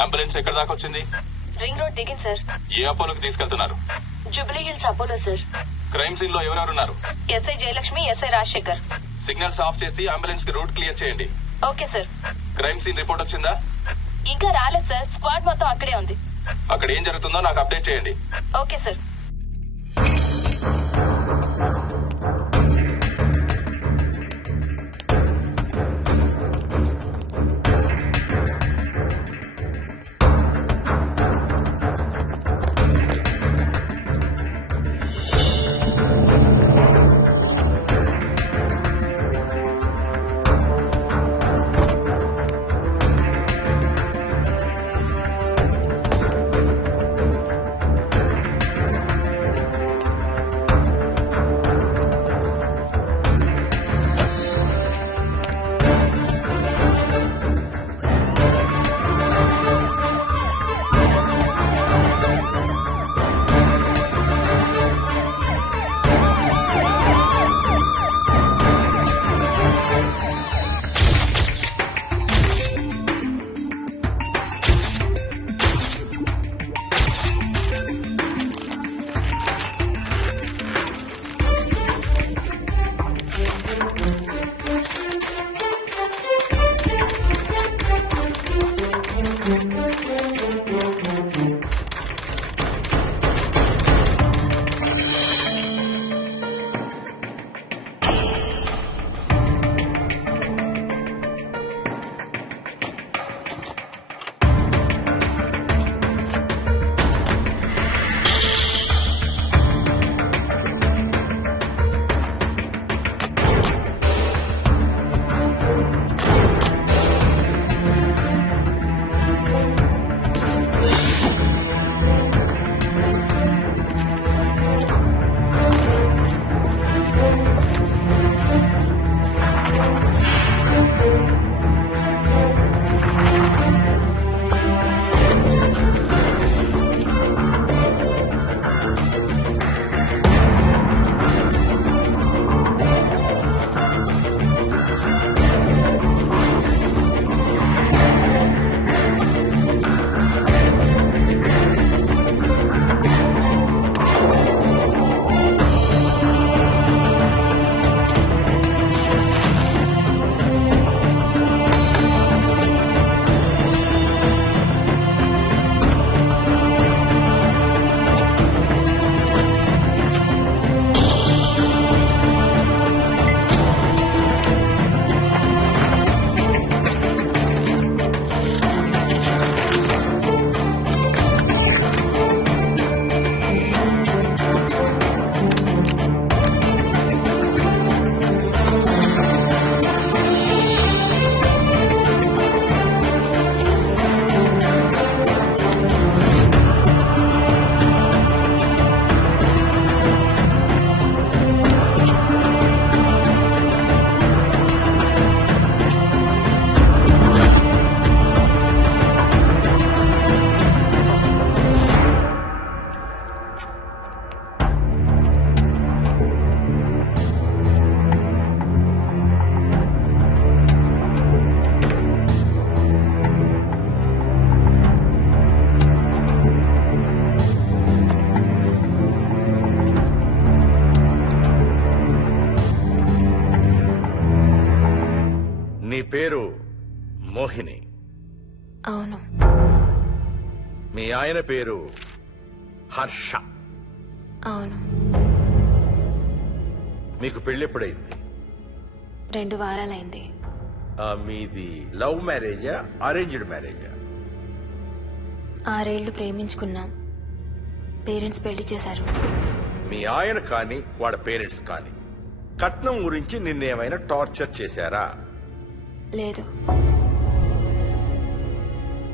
Ambulance ఎక్కడ దాకా వచ్చింది? రింగ్ రోడ్ దిగింది సార్. ఏ అపోలోకి తీసుకెళ్తున్నారు? Jubilee hills Apollo sir. Crime scene లో ఎవరెవరున్నారు? SI Jayalakshmi, SI Rajashekar. Signals off చేసి అంబులెన్స్ కి రూట్ క్లియర్ చేయండి. Okay sir. Crime scene report వచ్చిందా? ఇంకా రాలేదు సార్. స్క్వాడ్ మొత్తం అక్కడే ఉంది. అక్కడ ఏం జరుగుతుందో నాకు అప్డేట్ చేయండి. Okay sir. నీ పేరు మోహిని? అవును. మీ ఆయన పేరు హర్ష? అవును. మీకు పెళ్ళెప్పుడైంది? 2 వారాలైంది. మీది లవ్ మ్యారేజా అరేంజ్డ్ మ్యారేజా? 6 ఏళ్లు ప్రేమించుకున్నాం. పేరెంట్స్ పెళ్లి చేశారు. మీ ఆయన కానీ వాళ్ళ పేరెంట్స్ కానీ కట్నం గురించి నిన్నేమైనా టార్చర్ చేశారా? లేదు.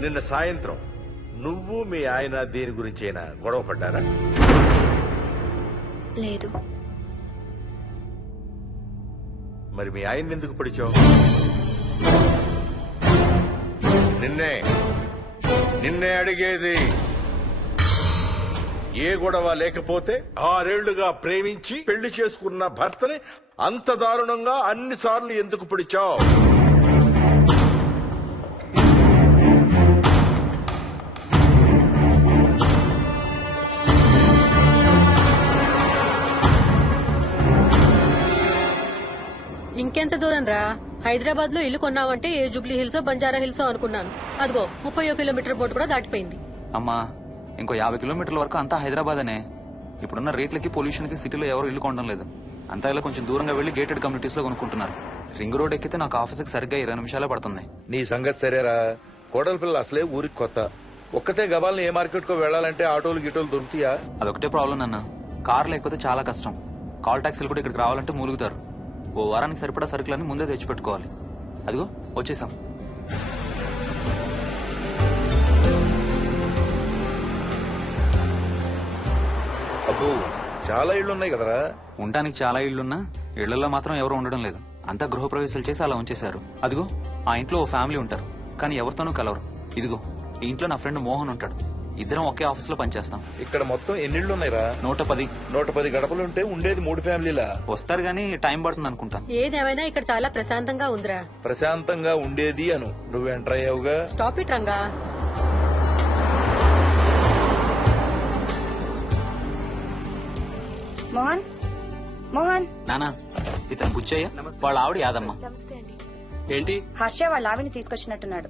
నిన్న సాయంత్రం నువ్వు మీ ఆయన దేని గురించైనా గొడవ పడ్డారా? లేదు. మరి మీ ఆయన్ని ఎందుకు పడిచావు? నిన్నే అడిగేది. ఏ గొడవ లేకపోతే 6 ఏళ్లుగా ప్రేమించి పెళ్లి చేసుకున్న భర్తని అంత దారుణంగా అన్నిసార్లు ఎందుకు పిడిచావు? దూరం రా. హైదరాబాద్ లో ఇల్లు కొన్నావంటే ఏ జూబ్లీ హిల్స్ బంజారా హిల్స్ అనుకున్నాను. అదిగో 30 కిలోమీటర్ బోర్డు కూడా దాటిపోయింది. అమ్మా ఇంకో 50 కిలోమీటర్ల వరకు అంతా హైదరాబాద్ అనే. ఇప్పుడున్న రేట్లకి పొల్యూషన్ కి సిటీలో ఎవరు ఇల్లు కొనడం లేదు. అంతా ఇలా కొంచెం దూరంగా వెళ్లి గేటెడ్ కమ్యూనిటీస్ లో కొనుక్కుంటున్నారు. రింగ్ రోడ్ ఎక్కితే నాకు ఆఫీస్కి సరిగ్గా 20 నిమిషాలే పడుతుంది. నీ సంగతి సరేరా, కోడల పిల్ల అసలే ఊరికి కొత్త. ఒక్కతే గబాల్ని ఏ మార్కెట్ కో వెళ్ళాలంటే ఆటోలు గిటోలు దొరుకుతాయా? అదొకటే ప్రాబ్లం అన్న. కార్ లేకపోతే చాలా కష్టం. కాల్ టాక్సీలు కూడా ఇక్కడికి రావాలంటే మూలుగుతారు. ఓ వారానికి సరిపడా సరుకులన్నీ ముందే తెచ్చిపెట్టుకోవాలి. అదిగో వచ్చేసాం. అబ్బో చాలా ఇళ్ళు ఉన్నాయి కదరా. ఉండడానికి చాలా ఇళ్లున్నా ఇళ్లలో మాత్రం ఎవరు ఉండడం లేదు. అంతా గృహప్రవేశాలు చేసి అలా ఉంచేశారు. అదిగో ఆ ఇంట్లో ఓ ఫ్యామిలీ ఉంటారు, కానీ ఎవరితోనూ కలవరు. ఇదిగో ఈ ఇంట్లో నా ఫ్రెండ్ మోహన్ ఉంటాడు. ఇద్దరం ఒకే ఆఫీస్ లో పనిచేస్తాం. ఇక్కడ మొత్తం ఎన్నిళ్ళు ఉన్నాయిరా? 110. 110 గడపలుంటే ఉండేది 3 ఫ్యామిలీలా? వస్తారు గానీ టైం పడుతుంది అనుకుంటాను. ఏదేమైనా ఇక్కడ చాలా ప్రశాంతంగా ఉందిరా. ప్రశాంతంగా ఉండేది అను, నువ్వు ఎంటర్ అయ్యావుగా. Stop it Ranga. మోహన్ మోహన్ నానా ఇతను బుచ్చయ్య, వాళ్ళ ఆవిడ యాదమ్మ. ఏంటి? హర్ష వాళ్ళ ఆవిని తీసుకొచ్చినట్టున్నాడు.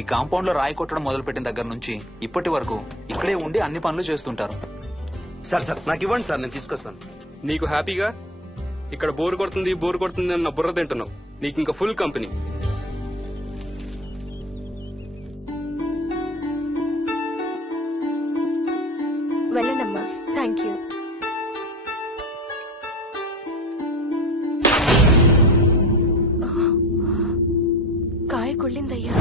ఈ కాంపౌండ్ లో రాయి కొట్టడం మొదలు పెట్టిన దగ్గర నుంచి ఇప్పటి వరకు ఇక్కడే ఉండి అన్ని పనులు చేస్తుంటారు. సార్ నాకు ఇవ్వండి సార్, నేను తీసుకొస్తాను. నీకు హ్యాపీగా ఇక్కడ బోర్ కొడుతుంది అన్న బుర్ర తింటున్నావు. నీకు ఇంకా ఫుల్ కంపెనీ. వెళ్ళండమ్మా. Thank you. కాయ కుళ్ళిందయ్యా.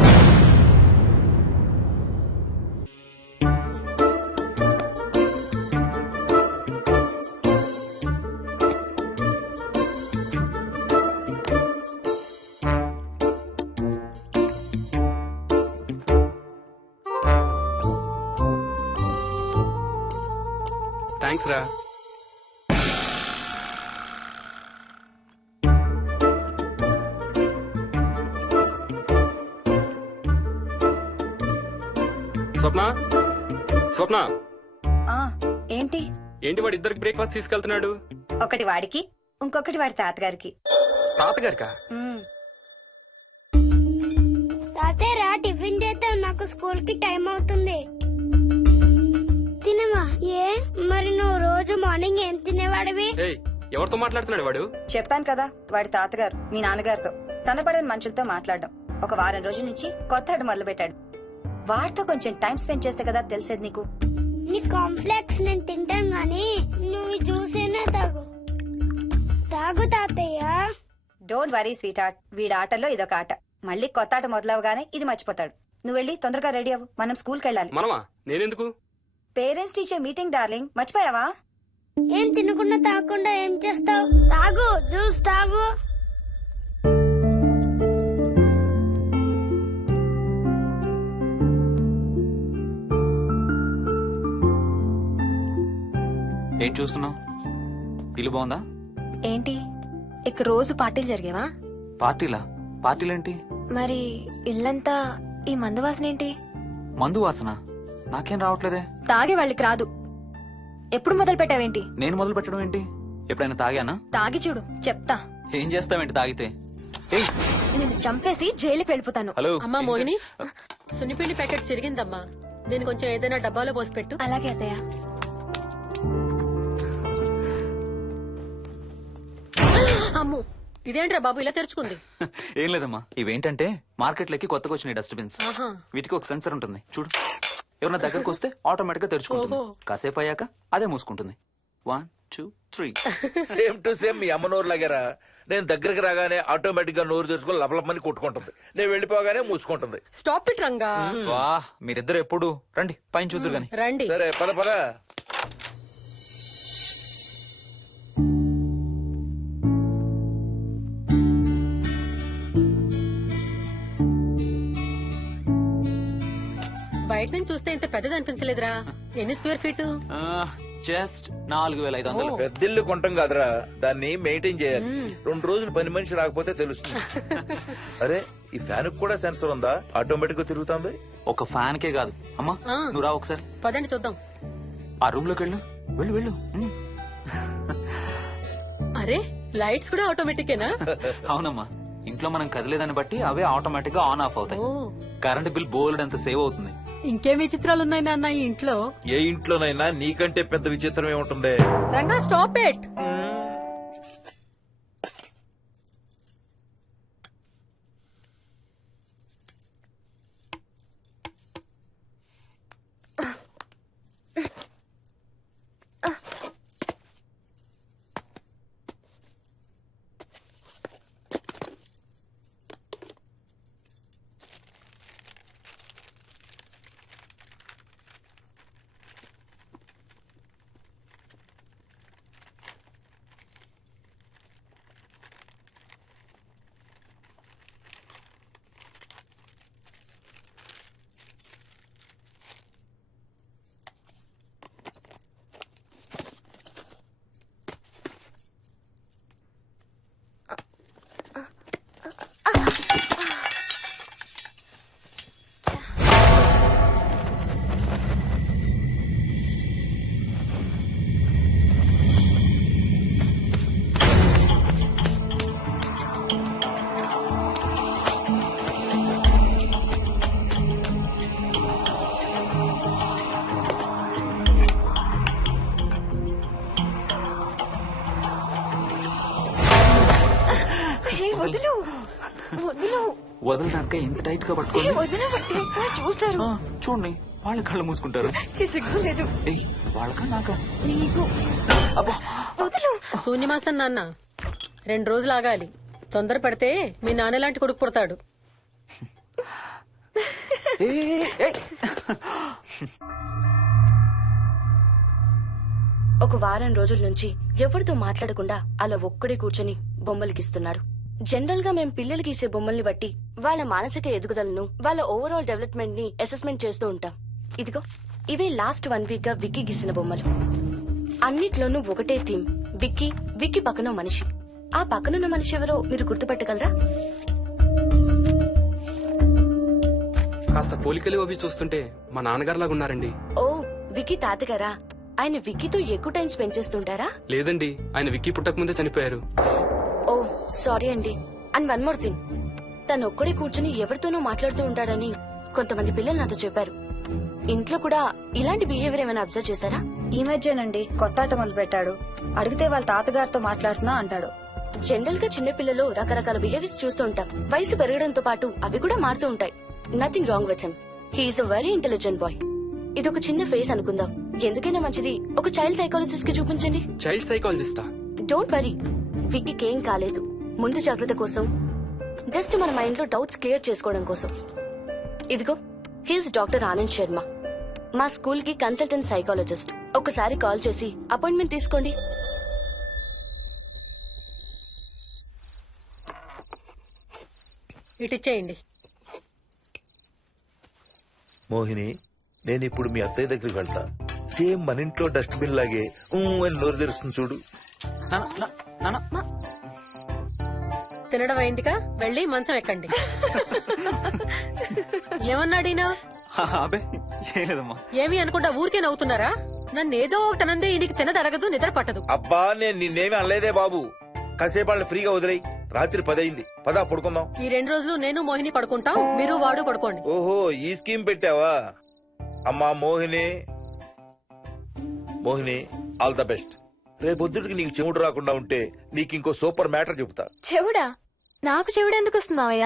థ్యాంక్స్ రా. స్వప్న ఆ ఏంటి? ఏంటి వాడి ఇద్దరికి బ్రేక్ఫాస్ట్ తీసుకెళ్తున్నాడు? ఒకటి వాడికి, ఇంకొకటి వాడి తాతగారికి. తాతగారికా? ఉమ్. తాతయ్యరా టిఫిన్ చేద్దాం, నాకు స్కూల్ కి టైం అవుతుంది. తినవా? ఏ మరి నువ్వు రోజు మార్నింగ్ ఏం తినేవాడివి? ఏయ్, ఎవరితో మాట్లాడుతున్నాడు వాడు? చెప్పాను కదా, వాడి తాతగారు మీ నాన్నగారితో కనపడని మనుషులతో మాట్లాడడం. ఒక వారం రోజుల నుంచి కొత్త ఆట మొదలు పెట్టాడు. వాడితో కొంచెం టైం స్పెండ్ చేస్తే కదా తెలిసేది నీకు. నీ కాంప్లెక్స్ నేను తింటాను గాని నువ్వు జ్యూసేనా తాగు. తాగు తాతయ్య. డోంట్ వరీ స్వీట్ హార్ట్, వీడి ఆటల్లో ఇదొక ఆట. మళ్ళీ కొత్త ఆట మొదలవగానే ఇది మర్చిపోతాడు. నువ్వు వెళ్ళి తొందరగా రెడీ అవ్వు, మనం స్కూల్కి వెళ్ళాలి. మనమా? నేనెందుకు? పేరెంట్స్ టీచర్ మీటింగ్ డార్లింగ్, మర్చిపోయావా? ఏం తినకుండా తాగకుండా ఏం చేస్తావు? తాగు, జ్యూస్ తాగు. ఏం చూస్తున్నావు? ఇల్లు బాగుందా? ఏంటి ఇక్కడ రోజు పార్టీలు జరిగేవా? పార్టీలా? పార్టీలేంటి? మరి ఇల్లంతా ఈ మందు వాసన ఏంటి? మందు వాసన నాకేం రావట్లేదే. తాగే వాళ్ళకి రాదు. ఎప్పుడు మొదలు పెట్టావేంటి? నేను మొదలు పెట్టడం ఏంటి? ఎప్పుడైనా తాగానా? తాగి చూడు, చెప్తా. ఏం చేస్తావేంటి తాగితే? ఏయ్, నేను చంపేసి జైలుకి వెళ్ళిపోతాను. హలో. అమ్మా మోహిని, సున్నిపిండి ప్యాకెట్ చిరిగిందమ్మా. దీని కొంచెం ఏదైనా డబ్బాలో పోసి పెట్టు. అలాగే అత్తయ్య. అమ్ము, ఇదేంట్రా బాబు ఇలా తెరుచుకుంది? ఏం లేదమ్మా, ఇవేంటంటే మార్కెట్లోకి కొత్తగా వచ్చినాయి డస్ట్బిన్స్. ఆహా. వీటికి ఒక సెన్సర్ ఉంటుంది చూడు. ఎవరన్నా దగ్గరకు వస్తే ఆటోమేటిక్ గా తెరుచుకుంటుంది. ఓహో. కాసేపు అయ్యాక అదే మూసుకుంటుంది. 1 2 3. సేమ్ టు సేమ్ మీ అమ్మ నోరు లాగారా. నేను దగ్గరికి రాగానే ఆటోమేటిక్ గా నోరు తెరుచుకొని లపలపని కొట్టుకుంటుంది. నేను వెళ్ళిపోగానే మూసుకుంటుంది. Stop it Ranga. వా, మీరిద్దరు ఎప్పుడు రండి పైన చూద్దరు గాని. రండి. సరే పద పద. బయట నుంచి చూస్తే ఇంత పెద్దది అనిపించలేదురా. ఎన్ని స్క్వేర్ ఫీట్? జస్ట్ 4500. పెద్దిల్లు కొంటాం కాదురా, దాన్ని మెయింటైన్ చేయాలి. 2 రోజులు పని మనిషి రాకపోతే తెలుస్తుంది. అరే ఈ ఫ్యాన్ కూడా సెన్సర్ ఉందా? ఆటోమేటిక్ గా తిరుగుతుంది. ఒక ఫ్యాన్ కే కాదు. అమ్మా ఆ. నువ్వు రా ఒకసారి. పదండి చూద్దాం. ఆ రూమ్ లోకి వెళ్ళు. వెళ్ళు వెళ్ళు. అరే లైట్స్ కూడా ఆటోమేటికేనా? అవునమ్మా, ఇంట్లో మనం కదిలేదాన్ని బట్టి అవే ఆటోమేటిక్ గా ఆన్ ఆఫ్ అవుతాయి. ఓ కరెంట్ బిల్ బోల్డ్ అంత సేవ్ అవుతుంది. ఇంకేం విచిత్రాలు ఉన్నాయి నాన్న ఈ ఇంట్లో. ఏ ఇంట్లోనైనా నీకంటే పెద్ద విచిత్రం ఏముంటుంది? Ranga stop it. వదులు వదులు వదలడానికి ఇంత టైట్ గా పట్టుకోండి. వదలబట్టి చూస్తారు. చూడండి వాళ్ళ కళ్ళు మూసుకుంటారు. సిగ్గులేదు ఏయ్ వాళ్ళకా నాకా? నీకు. అబ్బా వదులు. శూన్యమాసం నాన్న 2 రోజులు ఆగాలి. తొందర పడితే మీ నాన్న లాంటి కొడుకు పుడతాడు. ఒక వారం రోజుల నుంచి ఎవరితో మాట్లాడకుండా అలా ఒక్కడే కూర్చొని బొమ్మలు గీస్తున్నాడు. జనరల్ గా మేం పిల్లలు గీసే బొమ్మల్ని బట్టి వాళ్ళ మానసిక ఎదుగుదలను, వాళ్ళ ఓవరాల్ డెవలప్మెంట్ ని అసెస్మెంట్ చేస్తూ ఉంటాం. ఇదిగో ఇవే లాస్ట్ 1 వీక్ గా విక్కీ గీసిన బొమ్మలు. అన్నిట్లోనూ ఒకటే థీమ్, విక్కీ, విక్కీ పక్కన మనిషి. ఆ పక్కనున్న మనిషి ఎవరో మీరు గుర్తుపట్టగలరా? కాస్త పోలికలు అవి చూస్తుంటే మా నాన్నగారులాగా ఉన్నారండి. ఓ విక్కీ తాతగారా? ఆయన విక్కీతో ఎక్కువ టైం స్పెండ్ చేస్తుంటారా? లేదండి, ఆయన విక్కీ పుట్టక ముందే చనిపోయారు. ఓ సారీ అండి. అండ్ 1 మోర్ థింగ్, తను ఒక్కడే కూర్చుని ఎవరితోనూ మాట్లాడుతూ ఉంటాడని కొంతమంది పిల్లలు నాతో చెప్పారు. ఇంట్లో కూడా ఇలాంటి బిహేవియర్ ఏమైనా అబ్జర్వ్ చేశారా? ఈ మధ్యనండి కొత్త ఆట మొదలు పెట్టాడు. అడిగితే వాళ్ళ తాతగారితో మాట్లాడుతున్నా అంటాడు. జనరల్ గా చిన్న పిల్లలు రకరకాల బిహేవియర్స్ చూస్తూ ఉంటాం. వయసు పెరగడంతో పాటు అవి కూడా మారుతూ ఉంటాయి. Nothing wrong with him. He's a very intelligent boy. ఇది ఒక చిన్న ఫేస్ అనుకుందాం. ఎందుకైనా మంచిది ఒక చైల్డ్ సైకాలజిస్ట్ కి చూపించండి. చైల్డ్ సైకాలజిస్టా? డోంట్ వరీ, విక్కీకి ఏం కాలేదు. ముందు జాగ్రత్త కోసం, జస్ట్ మన మైండ్ లో డౌట్స్ క్లియర్ చేసుకోవడం కోసం. ఇదిగో హీస్ డాక్టర్ ఆనంద్ శర్మ, మా స్కూల్ కి కన్సల్టెంట్ సైకాలజిస్ట్. ఒకసారి కాల్ చేసి అపాయింట్మెంట్ తీసుకోండి. ఇటిచ్చేయండి. మోహిని, నేను ఇప్పుడు మీ అత్తయ్య దగ్గరికి వెళ్తా. సేమ్ మన ఇంట్లో డస్ట్బిన్ లాగే అని నోరు తెరుస్తుంది చూడు. తినడం అయిందిగా, వెళ్ళి మంచం ఎక్కండి. ఏమన్నాడీనా? అబే ఏం లేదమ్మా. ఏమి అనుకుంటా ఊరికే నవ్వుతున్నారా? నన్ను ఏదో ఒకటనందే ఈయనకి తినదరగదు, నిద్ర పట్టదు. అబ్బా, నేను నిన్నేమి అనలేదే బాబు. కాసేపు వాళ్ళని ఫ్రీగా వదిలేయి. రాత్రి 10 అయింది, పదా పడుకుందాం. ఈ 2 రోజులు నేను మోహిని పడుకుంటాం, మీరు వాడు పడుకోండి. ఓహో, ఈ స్కీమ్ పెట్టావా? అమ్మా Mohini, Mohini all the best. రేపొద్దుటికి నీకు చెవుడు రాకుండా ఉంటే నీకు ఇంకో సూపర్ మ్యాటర్ చెబుతా. చెవుడా? నాకు చెవుడు ఎందుకు వస్తుంది మావయ్య?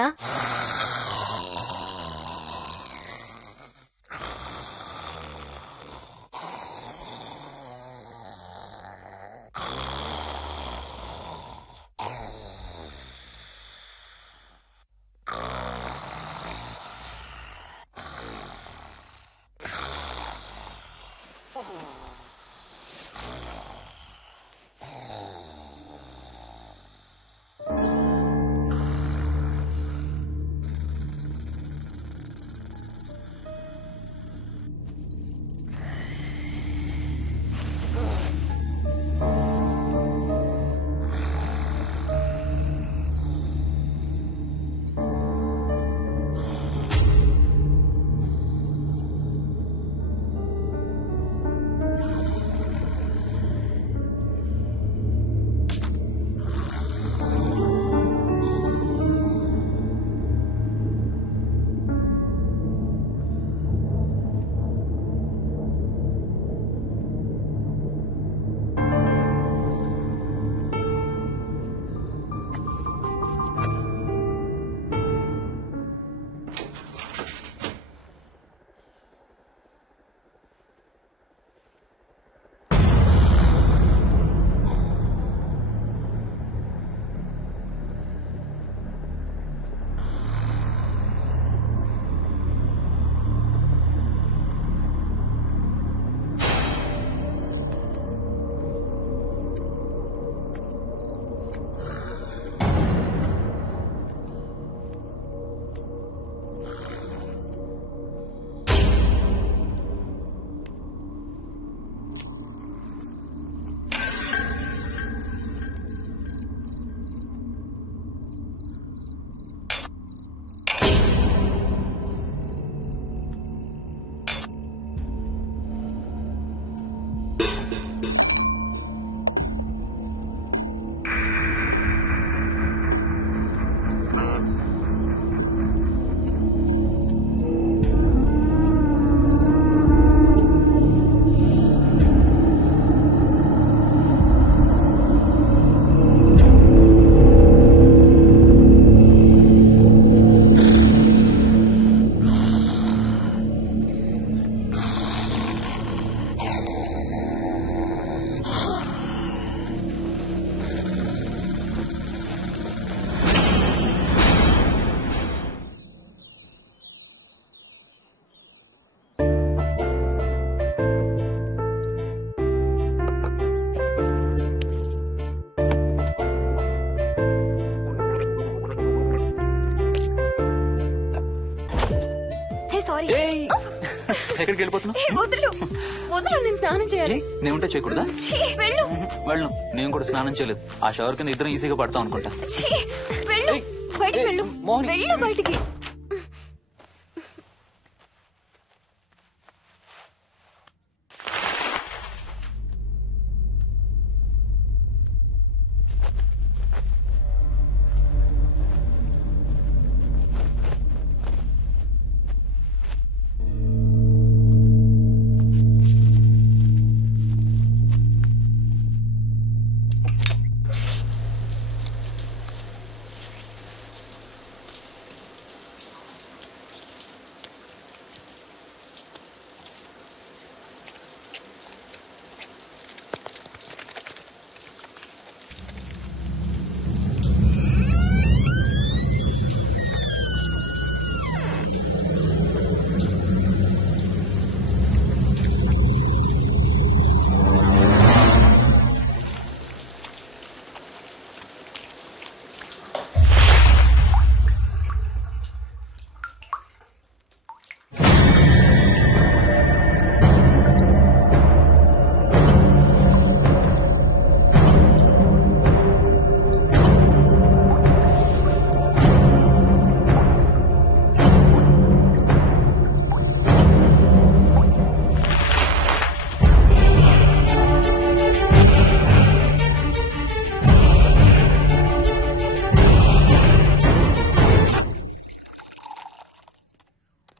ఎక్కడికి వెళ్ళిపోతున్నావు? ఏ, వదులు వదులు, నేను స్నానం చేయాలి. నేను ఉంటే చేయకూడదా? ఛీ, వెళ్ళు. వెళ్ళు. నేను కూడా స్నానం చేయలేదు. ఆ షవర్ కింద ఇద్దరం ఈజీగా పడతాం అనుకుంటా. ఛీ, వెళ్ళు. ఏయ్, బయటికి ఏయ్, వెళ్ళు. మోహిని, వెళ్ళు బయటికి.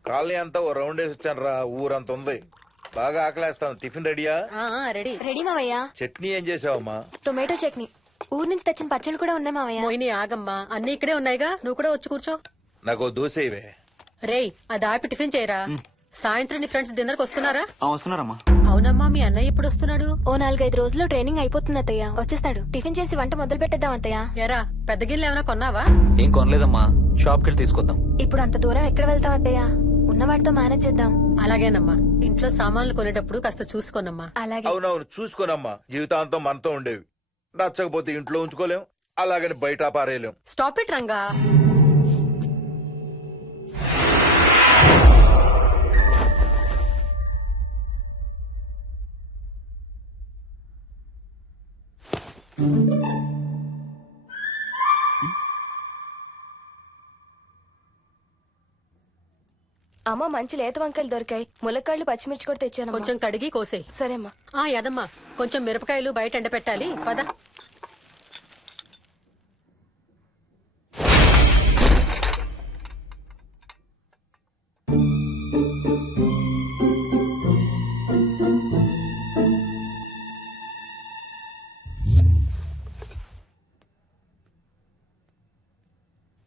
కాలనీ అంతా ఓ రౌండ్ వేసి వచ్చాను రా. ఊరంత ఉంది. బాగా ఆకలేస్తాం. టిఫిన్ రెడీయా? రెడీ. రెడీ మావయ్య. చట్నీ ఏం చేసావమ్మా? టొమాటో చట్నీ. ఊరు నుంచి తెచ్చిన పచ్చళ్ళు కూడా ఉన్నాయి మావయ్య. మోహిని ఆగమ్మా, అన్ని ఇక్కడే ఉన్నాయిగా, నువ్వు కూడా వచ్చి కూర్చో. నాకు దోశ ఇవే. రేయ్, అది ఆపి టిఫిన్ చేయరా. సాయంత్రం నీ ఫ్రెండ్స్ డిన్నర్ కి వస్తున్నారా? వస్తున్నారమ్మా. అవునమ్మా, మీ అన్నయ్య ఎప్పుడు వస్తున్నాడు? ఓ 4-5 రోజుల్లో ట్రైనింగ్ అయిపోతుంది అత్తయ్య. వచ్చేస్తాడు. టిఫిన్ చేసి వంట మొదలు పెట్టేద్దాం అత్తయ్య. ఎరా, పెద్ద గిన్నెలు ఏమైనా కొన్నావా? ఏం కొనలేదమ్మా, షాప్కి వెళ్ళి తీసుకొద్దాం. ఇప్పుడు అంత దూరం ఎక్కడ వెళ్తాం అత్తయ్య? ఉన్న వాటితో మేనేజ్ చేద్దాం. అలాగేనమ్మా, ఇంట్లో సామాన్లు కొనేటప్పుడు కాస్త చూసుకోనమ్మా. అలాగే. అవునవును, చూసుకోనమ్మా. జీవితాంతం మనతో ఉండేవి. నచ్చకపోతే ఇంట్లో ఉంచుకోలేం, అలాగని బయట పారేయలేం. Stop it Ranga. అమ్మ, మంచి లేత వంకాయలు దొరికాయి. ములక్కాళ్ళు, పచ్చిమిర్చి కూడా తెచ్చాను. కొంచెం కడిగి కోసేయ్. సరే అమ్మా. యదమ్మా, కొంచెం మిరపకాయలు బయట ఎండపెట్టాలి. పద.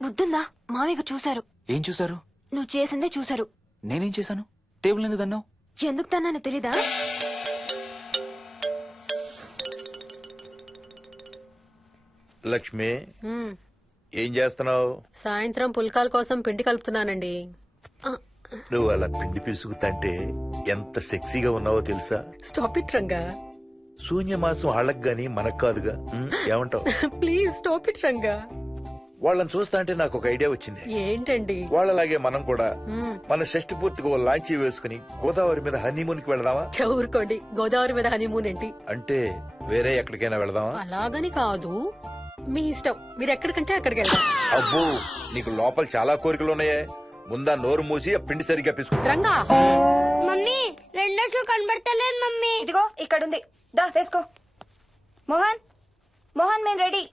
బుద్ధుందా? మామయ్య చూశారు. ఏం చూసారు? నువ్వు చేసిందే చూశారు. నేనేం చేశాను? టేబుల్ ఎందుకు దన్నావు? ఎందుకు తన్నాను తెలీదా? లక్ష్మి, ఏం చేస్తున్నావు? సాయంత్రం పుల్కాల కోసం పిండి కలుపుతున్నానండి. నువ్వు అలా పిండి పిసుకుతంటే ఎంత సెక్సీగా ఉన్నావో తెలుసా? Stop it Ranga. శూన్యమాసం వాళ్ళకి గాని మనకు కాదుగా. ఏమంటావు? Please stop it Ranga. వాళ్ళని చూస్తా అంటే నాకు ఒక ఐడియా వచ్చింది. ఏంటండి? వాళ్ళలాగే మనం కూడా మన షష్టి పూర్తిగా ఓ లాంచీ వేసుకుని గోదావరి మీద హనీమూన్ కి వెళదామా? ఊరుకోండి, గోదావరి మీద హనీమూన్ ఏంటి? అంటే వేరే ఎక్కడికైనా వెళదామా? అలాగని కాదు, మీ ఇష్టం. మీరు ఎక్కడికంటే అక్కడికి వెళ్దాం. అబ్బో, నీకు లోపల చాలా కోరికలు ఉన్నాయే. ముందా నోరు మూసి ఆ పిండి సరిగ్గా పిసుకు. రంగా. మమ్మీ, రెండో షూ కనబడతలేదు మమ్మీ. ఇదిగో ఇక్కడుంది, దా వేసుకో. మోహన్, మోహన్, మేము రెడీ.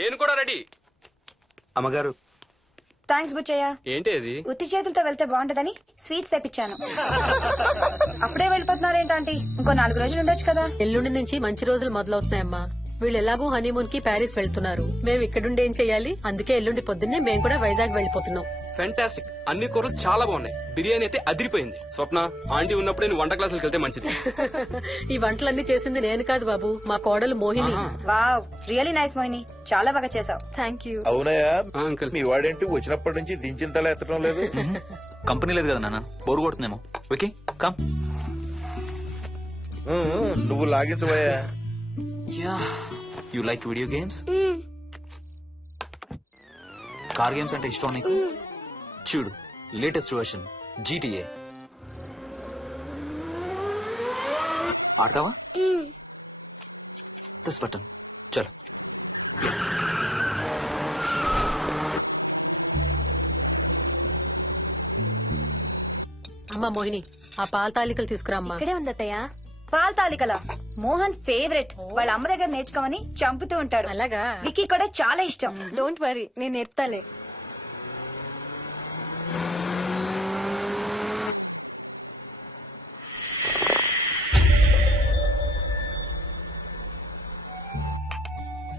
నేను కూడా రెడీ. అమ్మగారు, థ్యాంక్స్ బుచ్చయ్య. ఏంటి అది? ఉత్తి చేతులతో వెళ్తే బాగుంటదని స్వీట్స్ తెప్పించాను. అప్పుడే వెళ్ళిపోతున్నారేంటంటే ఇంకో 4 రోజులు ఉండొచ్చు కదా. ఎల్లుండి నుంచి మంచి రోజులు మొదలవుతున్నాయమ్మా. వీళ్ళు ఎలాగూ హనీమూన్ కి ప్యారిస్ వెళ్తున్నారు. మేము ఇక్కడుండి ఏం చెయ్యాలి? అందుకే ఎల్లుండి పొద్దున్నే మేము కూడా వైజాగ్ వెళ్ళిపోతున్నాం. ఫెంటాస్టిక్. అన్ని కూరలు చాలా బాగున్నాయి. బిర్యానీ అయితే అదిరిపోయింది. స్వప్న, ఆంటీ ఉన్నప్పుడే నువ్వు వంట క్లాసులకు వెళ్తే మంచిది. ఈ వంటలన్నీ చేసింది నేను కాదు బాబు, మా కోడలు Mohini. Wow, really nice Mohini, చాలా బాగా చేసావు. Thank you. అవునయ్యా, అంకుల్. మీ వాడేంటి వచ్చినప్పటి నుంచి దించిన తల ఎత్తడం లేదు? కంపెనీ లేదు కదా నాన్న, బోరు కొడుతుందేమో. Okay come. నువ్వు లాగించబోయా? You like video games? Car games అంటే ఇష్టం నీకు? చూడు, లేటెస్ట్ వర్షన్ GTA. ఆడతావా? ఉమ్. దస్ బటన్ చలో. అమ్మా మోహిని, ఆ పాల తాలికలు తీసుకురా అమ్మా. ఇక్కడే ఉంది అత్తయ్య. పాల తాలికల మోహన్ ఫేవరెట్. వాళ్ళ అమ్మ దగ్గర నేర్చుకోమని చంపుతూ ఉంటాడు. అలాగా? విక్కీ కూడా చాలా ఇష్టం. డోంట్ వరీ, నేను నేర్పుతాలే.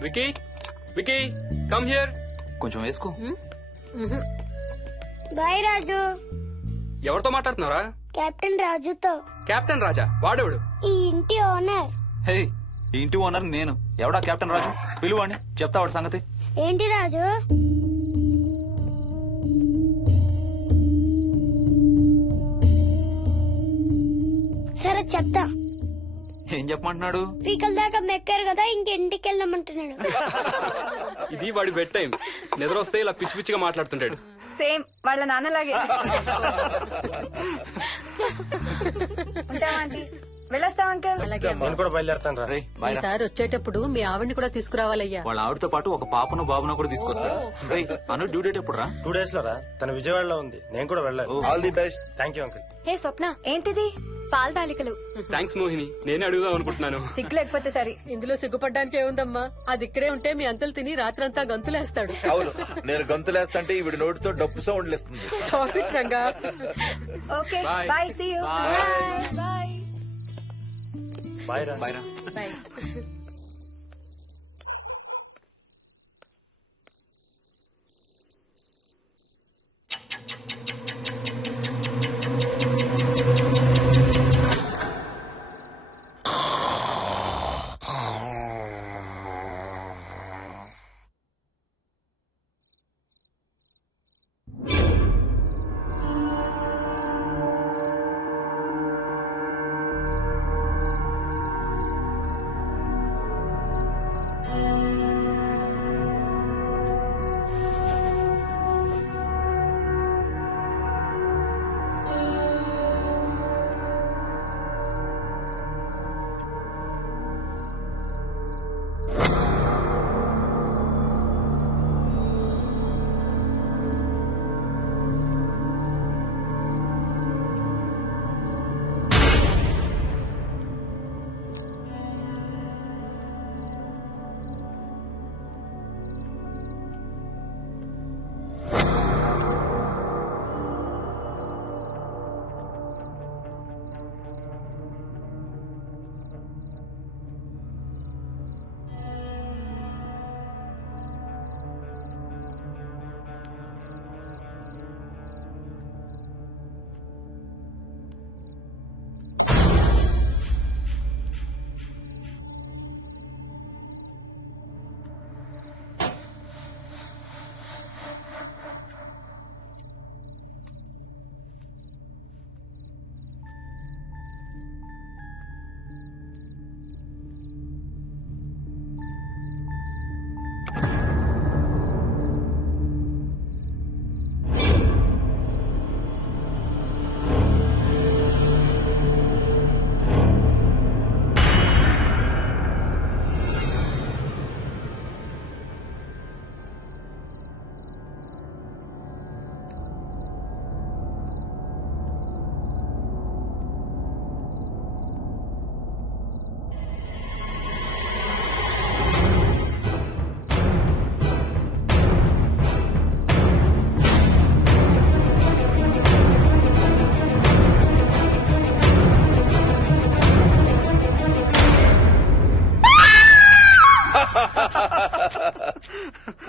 Vicky, Vicky, come here. కొంచెం వేసుకో. బాయ్ రాజు. ఎవరితో మాట్లాడుతున్నారా? కెప్టెన్ రాజుతో. కెప్టెన్ రాజా? వాడేవాడు? ఈ ఇంటి ఓనర్. హే, ఈ ఇంటి ఓనర్ నేను. ఎవడా కెప్టెన్ రాజు? పిలువాడిని, చెప్తా వాడి సంగతి. ఏంటి రాజు? సరే చెప్తా. ఏం చెప్పమంటున్నాడు? పీకల దాకా మెక్కారు కదా, ఇంటికి వెళ్ళమంటున్నాడు. ఇది వాడి బెడ్ టైం. నిద్ర వస్తే ఇలా పిచ్చి పిచ్చిగా మాట్లాడుతుంటాడు. సేమ్ వాళ్ళ నాన్నలాగే. ఉంటావా ఆంటీ? వెళ్ళొస్తాం అంకల్. అలాగే అమ్మా. నేను కూడా బయలుదేరతాను రా. రే బాయ్ రా. ఈసారి వచ్చేటప్పుడు మీ ఆవిడ్ని కూడా తీసుకురావాలయ్యా. వాళ్ళ ఆవిడతో పాటు ఒక పాపను బాబును కూడా తీసుకొస్తాడు. రేయ్, అను డ్యూ డేట్ ఎప్పుడు రా? 2 days లో రా. తన విజయవాడలో ఉంది, నేను కూడా వెళ్ళాలి. All the best. Thank you uncle. Hey Swapna, ఏంటిది? పాల తాలికలు. థ్యాంక్స్ మోహిని, నేనే అడుగుదాం అనుకుంటున్నాను. సిగ్గు లేకపోతే సరే. ఇందులో సిగ్గుపడ్డానికి ఏముందంమ్మా? అది ఇక్కడే ఉంటే మీ అంకుల్ తిని రాత్రంతా గంతులేస్తాడు. అవును, నేను గంతులేస్తంటే ఈవిడ నోటితో డప్పు సౌండ్లు ఇస్తుంది. Stop it, Ranga. Okay Bye. Bye, see you. Bye. Bye రా. బాయ్ రా. Bye.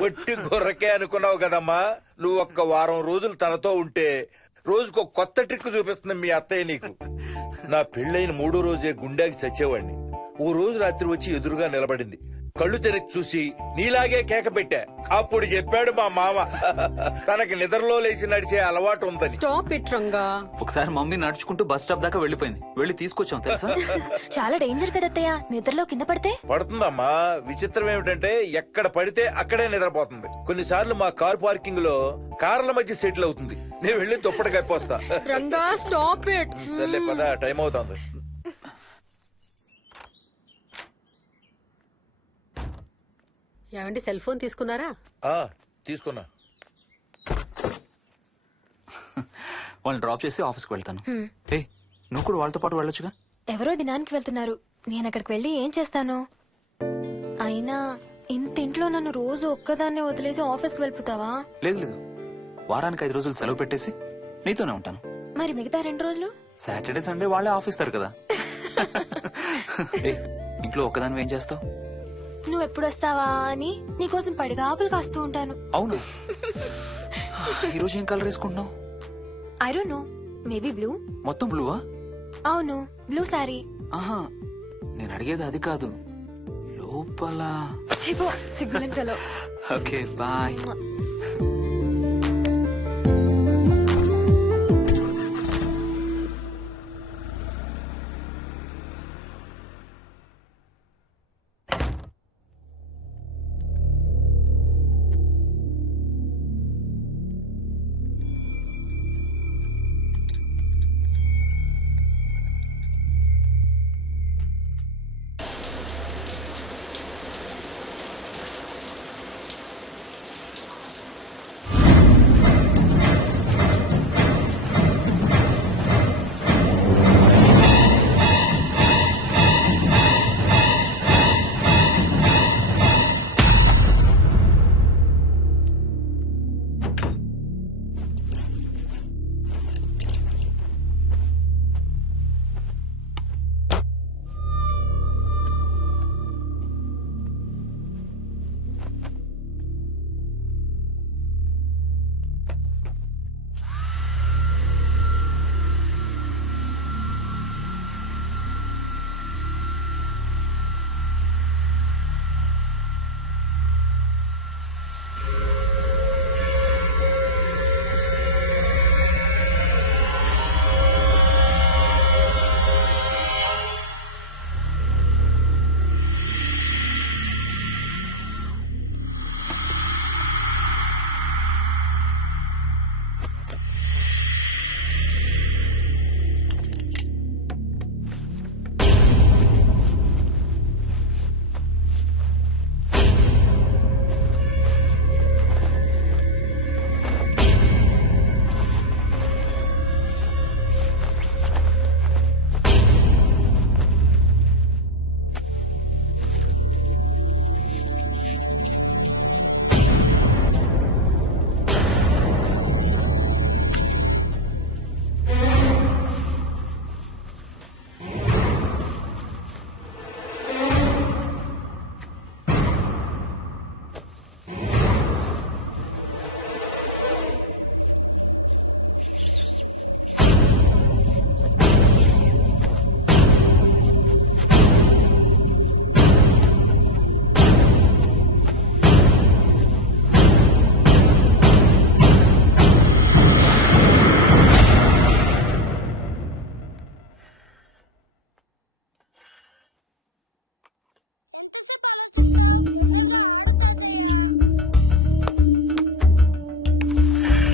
ఒట్టి గొర్రకే అనుకున్నావు కదమ్మా. నువ్వు ఒక్క వారం రోజులు తనతో ఉంటే రోజుకు కొత్త ట్రిక్ చూపిస్తుంది మీ అత్తయ్య నీకు. నా పెళ్ళైన 3వ రోజే గుండెకి చచ్చేవాడిని. ఓ రోజు రాత్రి వచ్చి ఎదురుగా నిలబడింది. కళ్ళు తెరిచి చూసి నీలాగే కేక పెట్టా. అప్పుడు చెప్పాడు మా మామ తనకి నిద్రలో లేచి నడిచే అలవాటు ఉందని. Stop it Ranga. ఒకసారి మమ్మీ నడుచుకుంటూ బస్ స్టాప్ దాకా వెళ్ళిపోయింది. వెళ్ళి తీసుకొచ్చాం తెలుసా. చాలా డేంజర్ కదా అత్తయ్య, నిద్రలో కింద పడితే. పడుతుందమ్మా. విచిత్రం ఏమిటంటే ఎక్కడ పడితే అక్కడే నిద్రపోతుంది. కొన్నిసార్లు మా కార్ పార్కింగ్ లో కార్ల మధ్య సెటిల్ అవుతుంది. నేను వెళ్ళి దుప్పటి కప్పొస్తా. Ranga stop it. సర్లే పద, టైం అవుతుంది. ఏమండి సెల్ ఫోన్ తీసుకున్నారా? ఆ, తీసుకున్నా. వాళ్ళని డ్రాప్ చేసి ఆఫీస్కి వెళ్తాను. ఏ నువ్వు కూడా వాళ్ళతో పాటు వెళ్ళొచ్చుగా. ఎవరో దినానికి వెళ్తున్నారు, నేను అక్కడికి వెళ్ళి ఏం చేస్తాను? అయినా ఇంత ఇంట్లో నన్ను రోజు ఒక్కదాన్నే వదిలేసి ఆఫీస్కి వెళ్ళిపోతావా? లేదు లేదు, వారానికి 5 రోజులు సెలవు పెట్టేసి నీతోనే ఉంటాను. మరి మిగతా 2 రోజులు? సాటర్డే సండే వాళ్ళే ఆఫీస్ తారు కదా. ఏ ఇంట్లో ఒక్కదాని ఏం చేస్తావు? నువ్వు ఎప్పుడు వస్తావా అని నీకోసం పడిగాపులు కాస్తూ ఉంటాను. అవును. ఈరోజు ఏం కలర్ వేసుకుంటున్నావు? I don't know, maybe blue. మొత్తం బ్లూవా? అవును, బ్లూ సారీ. ఆహా, నేను అడిగేది అది కాదు, లోపల. సిగ్గులేని ఫెలో. Okay bye.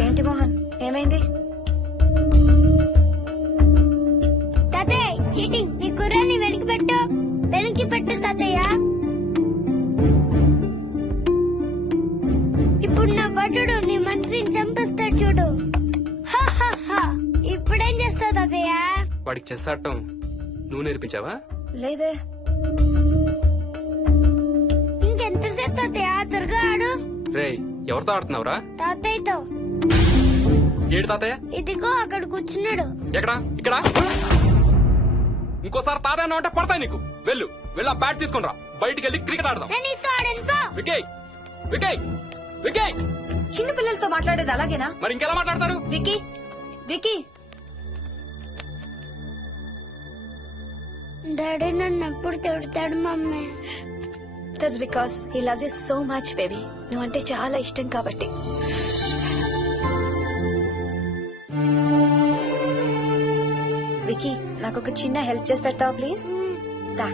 ఏంటి మోహన్, ఏమైంది? తాతయ్య చీటింగ్, నీ కుర్రాన్ని వెనక్కి పెట్టు, వెనక్కి పెట్టు తాతయ్య. ఇప్పుడు నా భటుడు నీ మంత్రిని చంపేస్తాడు చూడు. హా, హా, హా. ఇప్పుడేం చేస్తావు తాతయ్య? వాడికి చెస్ ఆడటం నువ్వు నేర్పించావా? లేదే. ఇంకెంతసేపు తాతయ్య? త్వరగా ఆడు. రేయ్, ఎవరితో ఆడుతున్నావురా? తాతయ్యతో. ఏడు తాతయ్య? ఇదిగో అక్కడ కూర్చున్నాడు. ఎక్కడా? ఇక్కడ. ఇంకోసారి తాతయ్య అంటే పడతాయి నీకు. వెళ్ళు వెళ్ళి ఆ బ్యాట్ తీసుకుని రా, బయటికి వెళ్ళి క్రికెట్ ఆడదాం. నేను నీతో ఆడను పో. వికయ్ వికయ్ వికయ్. చిన్న పిల్లలతో మాట్లాడేది అలాగేనా? మరి ఇంకెలా మాట్లాడతారు? Wiki, wiki. డాడీ నన్ను ఎప్పుడు తిడతాడు mummy. That's because he loves you so much baby. నువ్వంటే చాలా ఇష్టం కాబట్టి. వికీ, నాకు ఒక చిన్న హెల్ప్ చేసి పెడతావా ప్లీజ్? దా.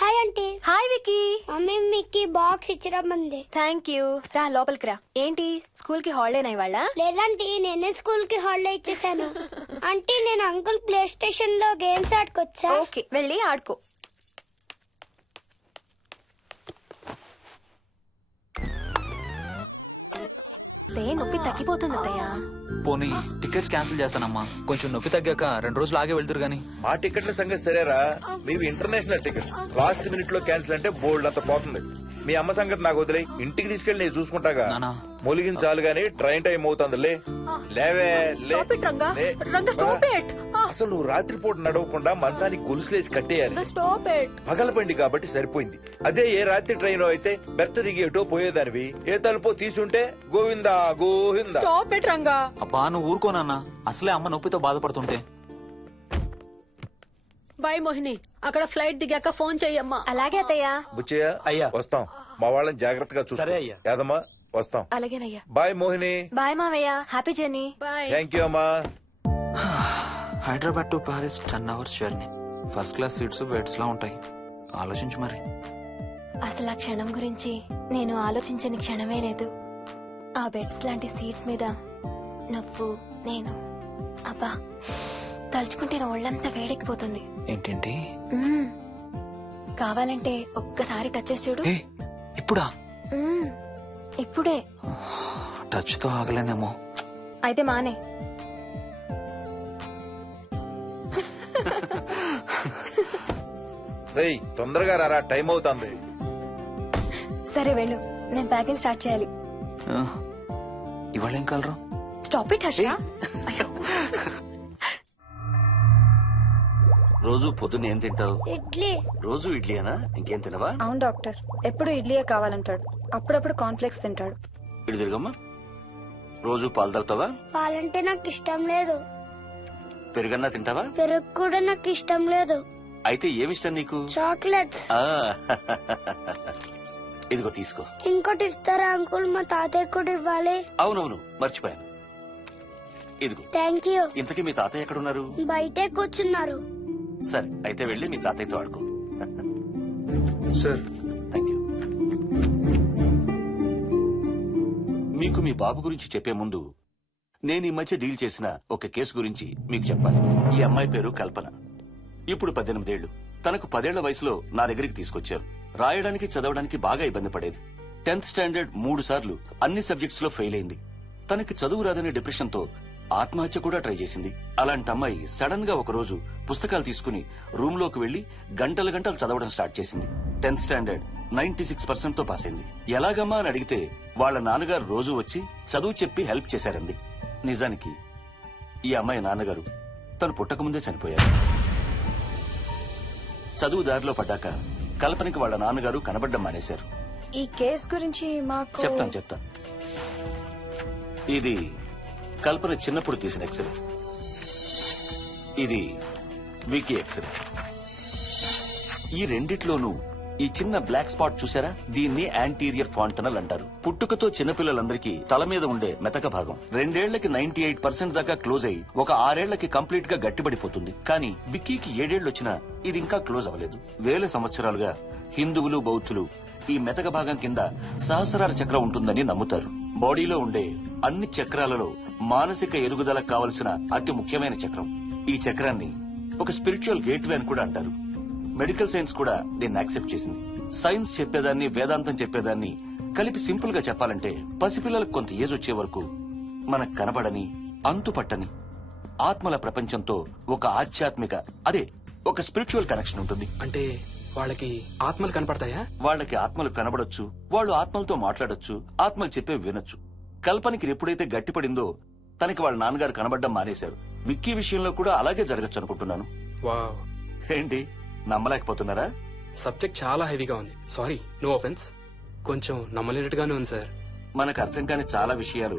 Hi aunty. Aunty. Hi Vicky. Mummy మీకు బాక్స్ ఇచ్చిరమ్మంది. Thank you. రా లోపలికి రా. ఏంటి స్కూల్ కి హాలిడేనా ఇవాళ? లేదంటే నేనే స్కూల్ కి హాలిడే ఇచ్చేసాను. అంటే నేను అంకుల్ ప్లే స్టేషన్ లో గేమ్స్ ఆడుకోవచ్చా? ఓకే, వెళ్ళి ఆడుకో. నొప్పి తగ్గిపోతుంది అత్తయ్య. పోనీ టికెట్స్ క్యాన్సిల్ చేస్తానమ్మా. కొంచెం నొప్పి తగ్గాక 2 రోజులు ఆగే వెళ్తురు గానీ. మా టికెట్ల సంగతి సరేరా, మీవి ఇంటర్నేషనల్ టికెట్స్. లాస్ట్ మినిట్ లో క్యాన్సిల్ అంటే బోల్డ్ అంత పోతుంది. మీ అమ్మ సంగతి నాకు వదిలే, ఇంటికి తీసుకెళ్ళి నేను చూసుకుంటాగా. నానా. మొలిగించాలు గాని ట్రైన్ టైం అవుతుంది. లేవే లే. Stop it, Ranga. లే. Ranga, stop it. అసలు నువ్వు రాత్రిపూట నడవకుండా మంచానికి గొలుసులేసి కట్టేయాలి. Stop it. పగలబండి కాబట్టి సరిపోయింది. అదే ఏ రాత్రి ట్రైన్ అయితే బెర్త దిగి ఎటో పోయేదానివి. ఏ తలుపో తీసుంటే Govinda Govinda. Stop it, Ranga. అబ్బా నువ్వు ఊరుకోనన్నా, అసలే అమ్మ నొప్పితో బాధపడుతుంటే. బాయ్ మోహిని, అక్కడ ఫ్లైట్ దిగాక ఫోన్ చెయ్యమ్మా. అలాగే అత్తయ్య. బుచ్చయ్య అయ్యా. వస్తాం. మా వాళ్ళని జాగ్రత్తగా చూసుకో. సరే అయ్యా. యాదమ్మా వస్తాం. అలాగేనయ్యా. బాయ్ మోహిని. బాయ్ మావయ్య. Happy journey. Bye. Thank you అమ్మా. Hyderabad to Paris 10 hours journey. First class seats beds లా ఉంటాయి. ఆలోచించు మరి. అసలు ఆ క్షణం గురించి నేను ఆలోచించని క్షణమే లేదు. ఆ బెడ్స్ లాంటి సీట్స్ మీద నువ్వు నేను. అబ్బా తలుచుకుంటే నా ఒళ్ళంతా వేడెక్కిపోతుంది. ఏంటేంటి? మ్మ్. కావాలంటే ఒక్కసారి టచ్ చేసి చూడు. ఏ ఇప్పుడా? మ్మ్. ఇప్పుడే. టచ్ తో ఆగలేనేమో. అయితే మానే. రేయ్ తొందరగా రారా, టైం అవుతుంది. సరే వెళ్ళు, నేను ప్యాకింగ్ స్టార్ట్ చేయాలి. ఆ, ఇవాళ ఏం కలరు? Stop it Harsha. రోజు పొద్దున్న ఏం తింటావు? ఇడ్లీ. రోజు ఇడ్లీనా? ఇంకేం తినవా? అవును డాక్టర్, ఎప్పుడు ఇడ్లీయే కావాలంటాడు. అప్పుడప్పుడు కాన్ఫ్లెక్స్ తింటాడు. ఇటు తిరగమ్మా. రోజు పాలు తాగుతావా? పాలంటే నాకు ఇష్టం లేదు. పెరుగన్నా తింటావా? పెరుగు కూడా నాకు ఇష్టం లేదు. అయితే ఏమిష్టం నీకు? చాక్లెట్స్. ఆ, ఇదిగో తీసుకో. ఇంకోటి ఇస్తారా అంకుల్? మా తాతయ్య కూడా ఇవ్వాలి. అవునవును మర్చిపోయాను. ఇదిగో. Thank you. ఇంతకీ మీ తాతయ్య ఎక్కడున్నారు? బయటే కూర్చున్నారు. సరే అయితే వెళ్ళి మీ తాతయ్యతో ఆడుకో. Sir thank you. మీకు మీ బాబు గురించి చెప్పే ముందు నేను ఈ మధ్య డీల్ చేసిన ఒక కేసు గురించి మీకు చెప్పాలి. ఈ అమ్మాయి పేరు కల్పన. ఇప్పుడు 18 ఏళ్లు. తనకు 10 ఏళ్ల వయసులో నా దగ్గరికి తీసుకొచ్చారు. రాయడానికి చదవడానికి బాగా ఇబ్బంది పడేది. 10th స్టాండర్డ్ 3 సార్లు అన్ని సబ్జెక్ట్స్ లో ఫెయిల్ అయింది. తనకి చదువు రాదనే డిప్రెషన్ తో ఆత్మహత్య కూడా ట్రై చేసింది. అలాంటి అమ్మాయి సడన్ గా ఒక రోజు పుస్తకాలు తీసుకుని రూమ్ లోకి వెళ్లి గంటలు గంటలు చదవడం స్టార్ట్ చేసింది. 10th స్టాండర్డ్ 96% తో పాస్ అయింది. ఎలాగమ్మా అని అడిగితే వాళ్ళ నాన్నగారు రోజు వచ్చి చదువు చెప్పి హెల్ప్ చేశారంది. నిజానికి ఈ అమ్మాయి నాన్నగారు తను పుట్టకముందే చనిపోయారు. చదువు దారిలో పడ్డాక కల్పనకి వాళ్ళ నాన్నగారు కనబడ్డం మానేశారు. ఈ కేస్ గురించి మాకు చెప్తాను. ఇది కల్పన చిన్నప్పుడు తీసిన ఎక్స్రే. ఇది వికీ ఎక్స్రే. ఈ రెండిట్లోనూ ఈ చిన్న బ్లాక్ స్పాట్ చూసారా? దీన్ని యాంటీరియర్ ఫాంటనల్ అంటారు. పుట్టుకతో చిన్నపిల్లలందరికీ తల మీద ఉండే మెతక భాగం 2 ఏళ్లకి 98% దాకా క్లోజ్ అయి ఒక 6 ఏళ్లకి కంప్లీట్ గా గట్టిపడిపోతుంది. కానీ విక్కీకి 7 ఏళ్లు వచ్చినా ఇది ఇంకా క్లోజ్ అవ్వలేదు. వేల సంవత్సరాలుగా హిందువులు బౌద్ధులు ఈ మెతక భాగం కింద సహస్రార చక్రం ఉంటుందని నమ్ముతారు. బాడీలో ఉండే అన్ని చక్రాలలో మానసిక ఎదుగుదలకు కావలసిన అతి ముఖ్యమైన చక్రం. ఈ చక్రాన్ని ఒక స్పిరిచువల్ గేట్వే అని కూడా అంటారు. మెడికల్ సైన్స్ కూడా దీన్ని యాక్సెప్ట్ చేసింది. సైన్స్ చెప్పేదాన్ని వేదాంతం చెప్పేదాన్ని కలిపి సింపుల్ గా చెప్పాలంటే పసిపిల్లలకు కొంత ఏజ్ వచ్చే వరకు మనకు కనబడని అంతుపట్టని ఆత్మల ప్రపంచంతో ఒక ఆధ్యాత్మిక అదే ఒక స్పిరిచువల్ కనెక్షన్ ఉంటుంది. అంటే వాళ్ళకి ఆత్మలు కనపడతాయా? వాళ్ళకి ఆత్మలు కనబడొచ్చు, వాళ్ళు ఆత్మలతో మాట్లాడొచ్చు, ఆత్మలు చెప్పే వినొచ్చు. కల్పనకి ఎప్పుడైతే గట్టిపడిందో తనకి వాళ్ళ నాన్నగారు కనబడ్డం మానేశారు. విక్కీ విషయంలో కూడా అలాగే జరగచ్చు అనుకుంటున్నాను. వావ్, ఏంటి నమ్మలేకపోతున్నారా? సబ్జెక్ట్ చాలా హెవీగా ఉంది. Sorry, no offence. కొంచెం నమ్మలేనట్టుగానే ఉంది సార్. మనకు అర్థం కాని చాలా విషయాలు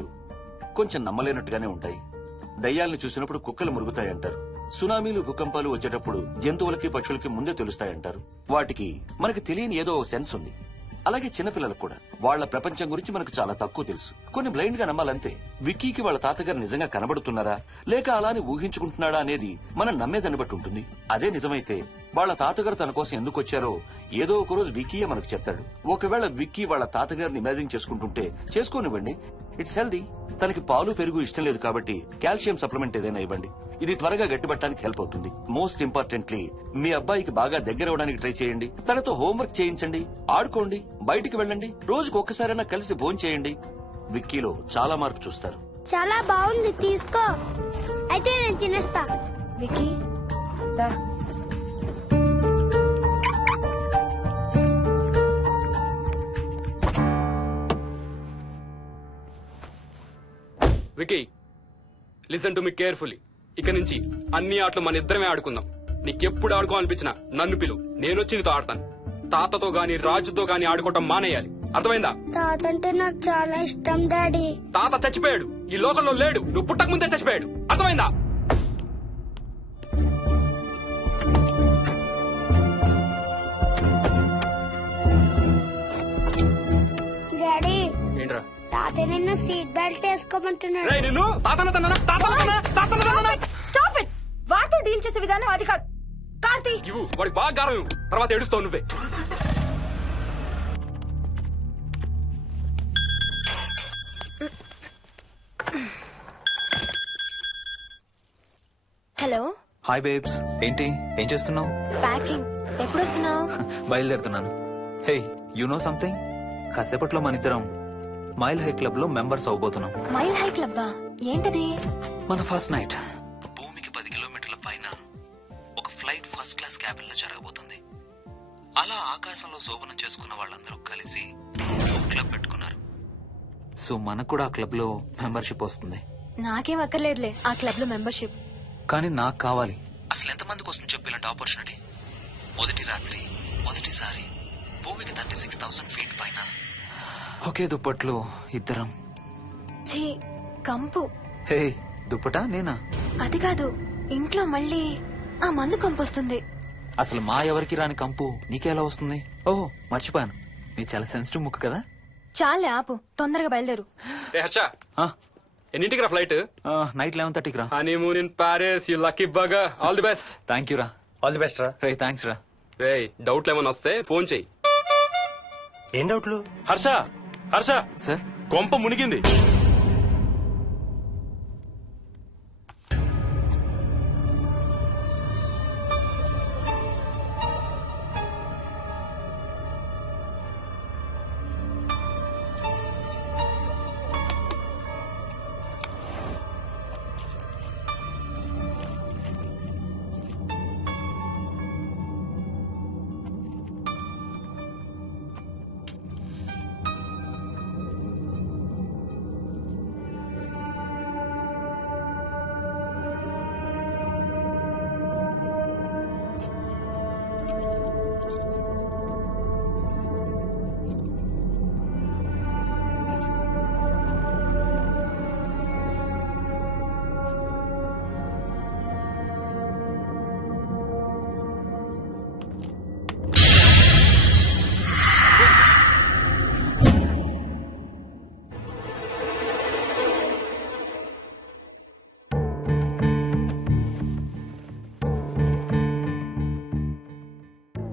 కొంచెం నమ్మలేనట్టుగానే ఉంటాయి. దయ్యాల్ని చూసినప్పుడు కుక్కలు మురుగుతాయంటారు. సునామీలు భూకంపాలు వచ్చేటప్పుడు జంతువులకి పక్షులకి ముందే తెలుస్తాయంటారు. వాటికి మనకి తెలియని ఏదో సెన్స్ ఉంది. అలాగే చిన్నపిల్లలకు కూడా వాళ్ల ప్రపంచం గురించి మనకు చాలా తక్కువ తెలుసు. కొన్ని బ్లైండ్ గా నమ్మాలంతే. విక్కీకి వాళ్ళ తాతగారు నిజంగా కనబడుతున్నారా లేక అలానే ఊహించుకుంటున్నాడా అనేది మనం నమ్మేదాన్ని బట్టి ఉంటుంది. అదే నిజమైతే వాళ్ళ తాతగారు తన కోసం ఎందుకు వచ్చారో ఏదో ఒక రోజు విక్కీయే మనకు చెప్తాడు. ఒకవేళ విక్కీ వాళ్ళ తాతగారిని ఇమాజిన్ చేసుకుంటుంటే చేసుకోనివ్వండి, ఇట్స్ హెల్దీ. తనకి పాలు పెరుగు ఇష్టం లేదు కాబట్టి కాల్షియం సప్లిమెంట్ ఏదైనా ఇవ్వండి. ఇది త్వరగా గట్టిపట్టడానికి హెల్ప్ అవుతుంది. మోస్ట్ ఇంపార్టెంట్లీ మీ అబ్బాయికి బాగా దగ్గర అవడానికి ట్రై చేయండి. తనతో హోంవర్క్ చేయించండి, ఆడుకోండి, బయటికి వెళ్ళండి, రోజుకు ఒక్కసారైనా కలిసి భోజనం చేయండి. విక్కీలో చాలా మార్పు చూస్తారు. చాలా బాగుంది, తీసుకో. అయితే నేను తినేస్తా. విక్కీ దా. Vicky, listen to me carefully. ఇక నుంచి అన్ని ఆటలు మన ఇద్దరమే ఆడుకుందాం. నీకెప్పుడు ఆడుకోవాలనిపించినా నన్ను పిలు, నేనొచ్చి నీతో ఆడతాను. తాతతో గాని రాజుతో గాని ఆడుకోవటం మానేయాలి, అర్థమైందా? తాత అంటే నాకు చాలా ఇష్టం డాడీ. తాత చచ్చిపోయాడు, ఈ లోకంలో లేడు. నువ్వు పుట్టక ముందే చచ్చిపోయాడు, అర్థమైందా? డాడీ ఏంట్రా? తాత నిన్ను సీట్ బెల్ట్ వేసుకోమంటున్నాడు. రేయ్, నిన్ను స్టాప్ ఇట్. వాడితో డీల్ చేసే విధానం అది కాదు. కార్తీ, ఇవ్వు, వాడికి బాగా గారం ఇవ్వు, తర్వాత ఏడుస్తావు నువ్వే. Hello, hi babes. ఏంటి, ఏం చేస్తున్నావు? ప్యాకింగ్. ఎప్పుడు వస్తున్నావు? బయలుదేరుతున్నాను. Hey, you know something? కాసేపట్లో మన ఇద్దరం మైల్ హై క్లబ్ లో మెంబర్స్ అవబోతున్నాం. మైల్ హై క్లబ్బా? ఏంటది? మన ఫస్ట్ నైట్ భూమికి 10 కిలోమీటర్ల పైన ఒక ఫ్లైట్ ఫస్ట్ క్లాస్ క్యాబిన్ లో జరగబోతుంది. అలా ఆకాశంలో శోభనం చేసుకున్న వాళ్ళందరూ కలిసి క్లబ్ పెట్టుకున్నారు. సో మనకు కూడా ఆ క్లబ్ లో మెంబర్షిప్ వస్తుంది. నాకేం అక్కర్లేదులే ఆ క్లబ్ లో మెంబర్షిప్. కానీ నాకు కావాలి. అసలు ఎంతమందికి వస్తుంది చెప్పు ఇలాంటి ఆపర్చునిటీ? మొదటి రాత్రి, మొదటిసారి భూమికి 36,000 ఫీట్ పైన ఒకే దుప్పట్లో ఇద్దరం. ఛీ, కంపు. హే, దుప్పటా నేనా? అది కాదు, ఇంట్లో మళ్ళీ ఆ మందు కంపొస్తుంది. అసలు మా ఎవరికి రాని కంపు నీకెలా వస్తుంది? ఓహో, మర్చిపోయాను, నీ చాలా సెన్సిటివ్ ముక్కు కదా. చాలే ఆపు, తొందరగా బయలుదేరు. ఏ హర్ష, ఎన్నింటికి రా ఫ్లైట్? నైట్ 11:30కి రా. Honeymoon in Paris, you lucky బగా. All the best. Thank you రా. ఆల్ ది బెస్ట్ రా. రే, థ్యాంక్స్ రా. రే, డౌట్లు ఏమైనా వస్తే ఫోన్ చెయ్యి. ఏం డౌట్లు? హర్ష, హర్ష, సార్, కొంప మునిగింది.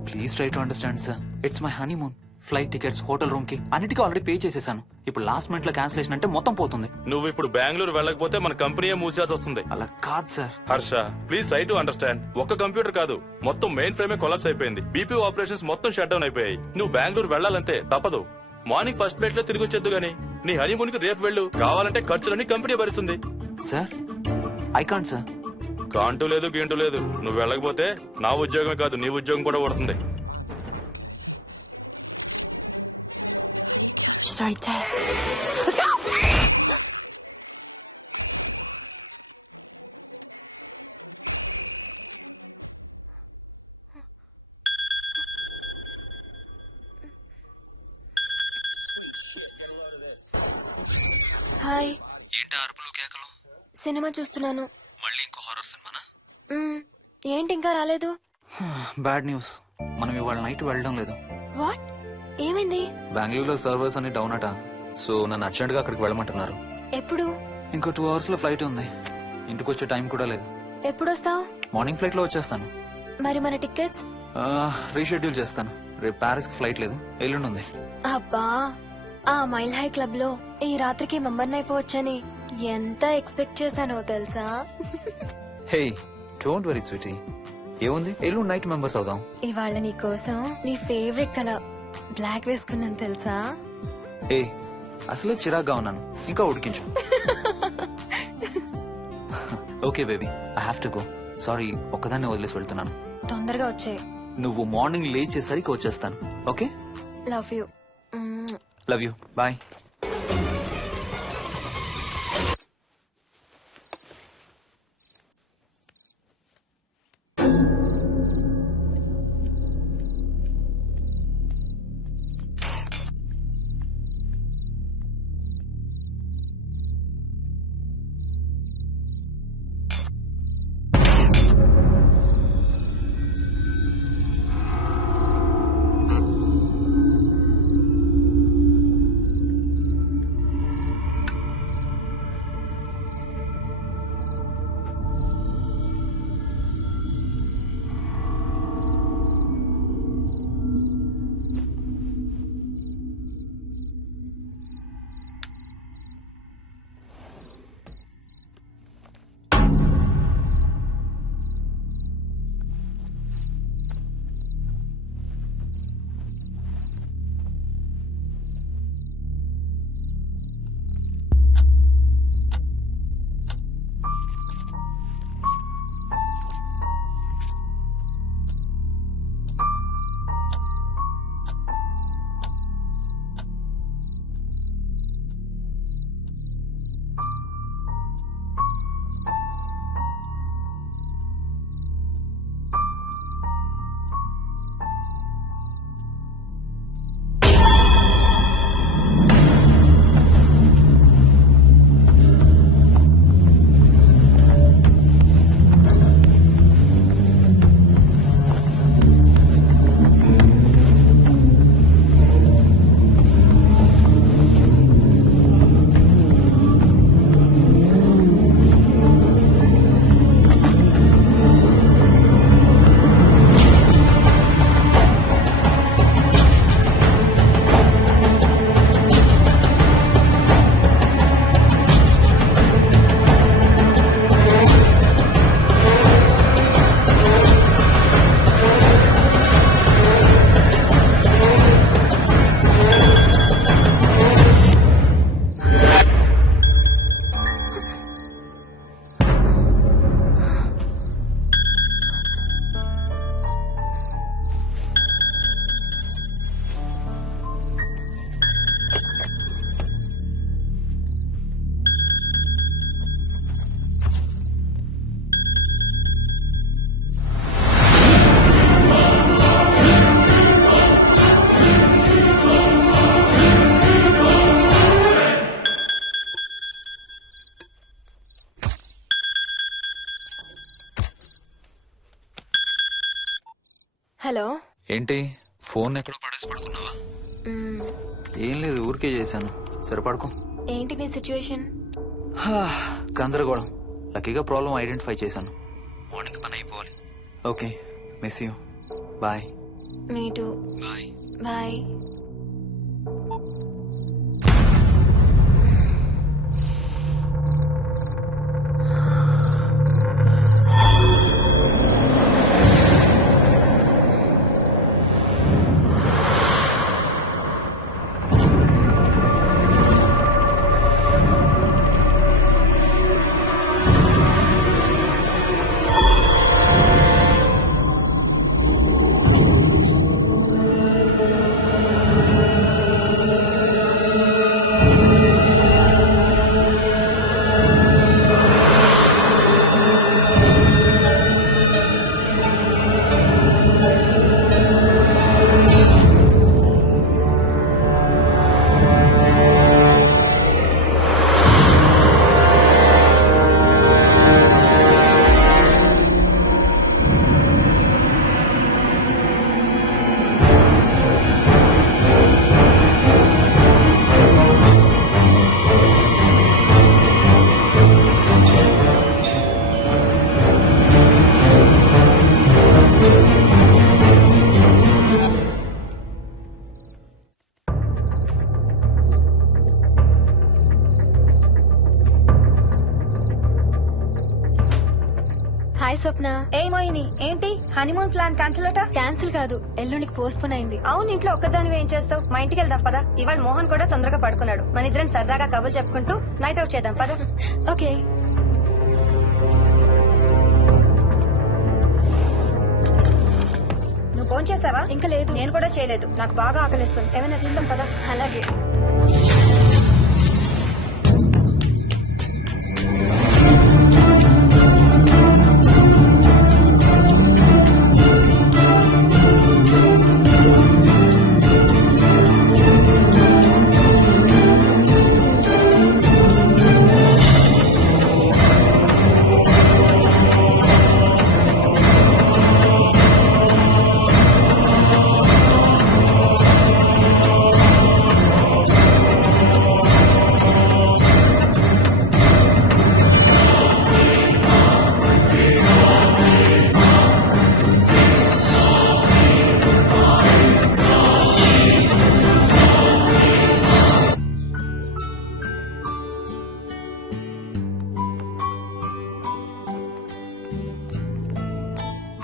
Please try to understand sir. It's my honeymoon. Flight tickets, hotel room కి అన్నిటికీ ఆల్రెడీ పే చేసేసాను. ఇప్పుడు లాస్ట్ మినిట్ లో క్యాన్సిలేషన్ అంటే మొత్తం పోతుంది. నువ్వు ఇప్పుడు బెంగళూరు వెళ్ళకపోతే మన కంపెనీ మూసేయాల్సి వస్తుంది. అలా కాదు sir. Harsha, please try to understand. ఒక్క కంప్యూటర్ కాదు, మొత్తం మెయిన్ ఫ్రేమే కొలాప్స్ అయిపోయింది. బీపీ ఆపరేషన్స్ మొత్తం షట్ డౌన్ అయిపోయాయి. నువ్వు బెంగళూరు వెళ్ళాలంటే తప్పదు. మార్నింగ్ ఫస్ట్ ఫ్లైట్ లో తిరిగి వచ్చేద్దు గానీ నీ హనీమూన్ కి రేపు వెళ్ళు. కావాలంటే ఖర్చులన్నీ కంపెనీ భరిస్తుంది. Sir, I can't sir. కాంటూ లేదు, గీంటూ లేదు. నువ్వు వెళ్ళకపోతే నా ఉద్యోగమే కాదు, నీ ఉద్యోగం కూడా పడుతుంది. Right there. హాయ్. ఏంటి అరుపులు కేకలు? సినిమా చూస్తున్నాను. మళ్ళీ ఇంకో హారర్ సినిమానా? ఏంటి ఇంకా రాలేదు? బ్యాడ్ న్యూస్, మనం ఇవాళ నైట్ వెళ్ళడం లేదు. వాట్? ఏమైంది? బెంగళూరులో సర్వర్స్ అన్ని డౌన్ అట. సో నన్ను అర్జెంట్ గా అక్కడికి వెళ్ళమంటున్నారు. ఎప్పుడు? ఇంకో 2 hours లో ఫ్లైట్ ఉంది. ఇంటికి వచ్చే టైం కూడా లేదు. ఎప్పుడు వస్తావు? మార్నింగ్ ఫ్లైట్ లో వచ్చేస్తాను. మరి మన టికెట్స్? రీషెడ్యూల్ చేస్తాను. రేపు ప్యారిస్ కి ఫ్లైట్ లేదు, ఎల్లుండి ఉంది. అబ్బా, ఆ మైల్ హై క్లబ్ లో ఈ రాత్రికి మెంబర్ని అయిపోవచ్చని ఎంత ఎక్స్పెక్ట్ చేశానో తెలుసా? హే డోంట్ వరీ స్వీటీ, ఏముంది ఎల్లుండి నైట్ మెంబర్స్ అవుదాం. ఇవాళ నీ కోసం నీ ఫేవరెట్ కలర్ బ్లాక్ వేసుకున్నాను తెలుసా? ఏ అసలే చిరాగ్గా ఉన్నాను, ఇంకా ఉడికించు. Okay baby, I have to go. Sorry, ఒక్కదాన్ని వదిలేసి వెళ్తున్నాను. తొందరగా వచ్చే. నువ్వు మార్నింగ్ లేచేసరికి వచ్చేస్తాను. Okay, love you. Love you, bye. Hello. ఏంటి ఫోన్ ఎక్కడో పడేసి పడుకున్నావా? ఏం లేదు, ఊరికే చేశాను. సరే పడుకో. ఏంటి నీ సిచ్యువేషన్? గందరగోళం. లక్కీగా ప్రాబ్లం ఐడెంటిఫై చేశాను. మార్నింగ్ పని అయిపోవాలి. Okay, miss you. Bye. Me too. Bye. Bye. Swapna. ఏ మోహిని, ఏంటి హనీమూన్ ప్లాన్ క్యాన్సిల్ అట? క్యాన్సిల్ కాదు, ఎల్లుండికి పోస్ట్ పోన్ అయింది. అవును, ఇంట్లో ఒక్కదానివే ఏం చేస్తావు? మా ఇంటికి వెళ్దాం పదా. ఇవాళ మోహన్ కూడా తొందరగా పడుకున్నాడు. మన ఇద్దరం సరదాగా కబుర్లు చెప్పుకుంటూ నైట్ అవుట్ చేద్దాం పదా. ఓకే. నువ్వు ఫోన్ చేసావా? ఇంకా లేదు. నేను కూడా చేయలేదు. నాకు బాగా ఆకలిస్తుంది. ఏమైనా తిందాం పదా. అలాగే.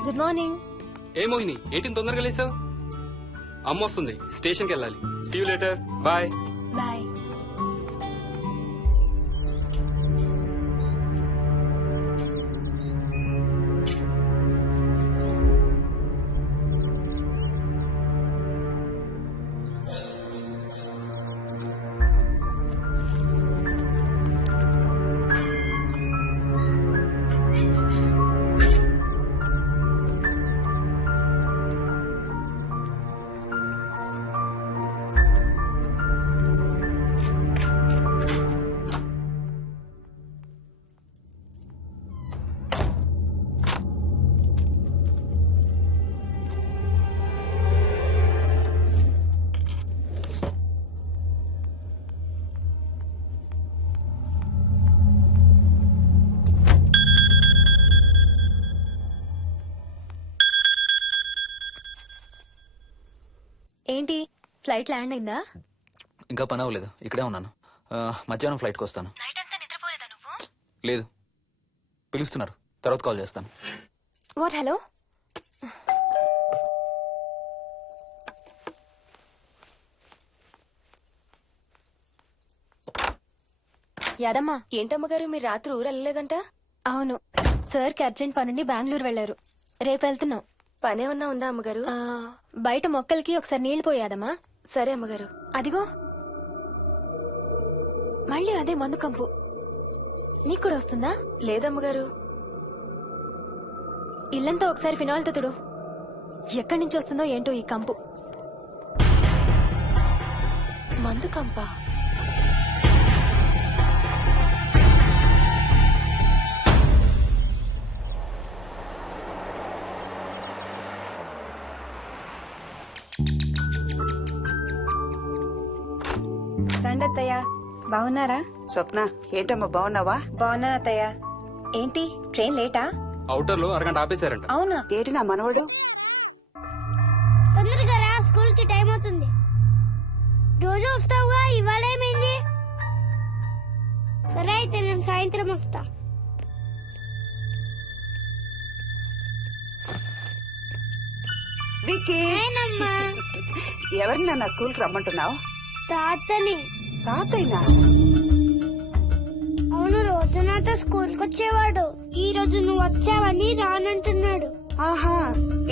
Good morning. ఏ మోహిని, ఏంటి తొందరగా లేసావు? అమ్మ వస్తుంది, స్టేషన్కి వెళ్ళాలి. See you later. Bye. Bye. ఏంటి, ఫ్లైట్ ల్యాండ్ అయిందా? ఇంకా పని అవ్వలేదు, ఇక్కడే ఉన్నాను. మధ్యాహ్నం ఫ్లైట్కి వస్తాను. నైట్ అంతా నిద్రపోలేదా నువ్వు? లేదు, పిలుస్తున్నారు, తర్వాత కాల్ చేస్తాను. వాట్? హలో. యాదమ్మా. ఏంటమ్మగారు, మీరు రాత్రి ఊరు వెళ్ళలేదంట? అవును, సార్కి అర్జెంట్ పనుండి బెంగళూరు వెళ్లారు. రేపు వెళ్తున్నాం. పనేమన్నా ఉందా అమ్మగారు? బయట మొక్కలకి ఒకసారి నీళ్లు పోయాదమ్మా. సరే అమ్మగారు. అదిగో మళ్ళీ అదే మందు కంపు. నీకు కూడా వస్తుందా? లేదమ్మగారు. ఇల్లంతా ఒకసారి ఫినాయిల్ తో తుడు. ఎక్కడి నుంచి వస్తుందో ఏంటో ఈ కంపు. మందు కంపా? రండి అత్తయ్య. బాగున్నారా? స్వప్న, ఏంటమ్మా బాగున్నావా? బాగున్నాను అత్తయ్య. ఏంటి ట్రైన్ లేటా? అవుటర్ లో అరగంట ఆపేశారంట. అవునా? ఏంటి నా మనవడు? తొందరగా రా, స్కూల్ కి టైం అవుతుంది. రోజు వస్తావుగా, ఇవాళ ఏమైంది? సరే అయితే నేను సాయంత్రం వస్తా. విక్కీ, ఎవరిని నా స్కూల్ కి రమ్మంటున్నావు? తాతని. తాతయ్యనా? అవును, రోజు నాతో స్కూల్ కి వచ్చేవాడు. ఈ రోజు నువ్వు వచ్చావని రానంటున్నాడు. ఆహా,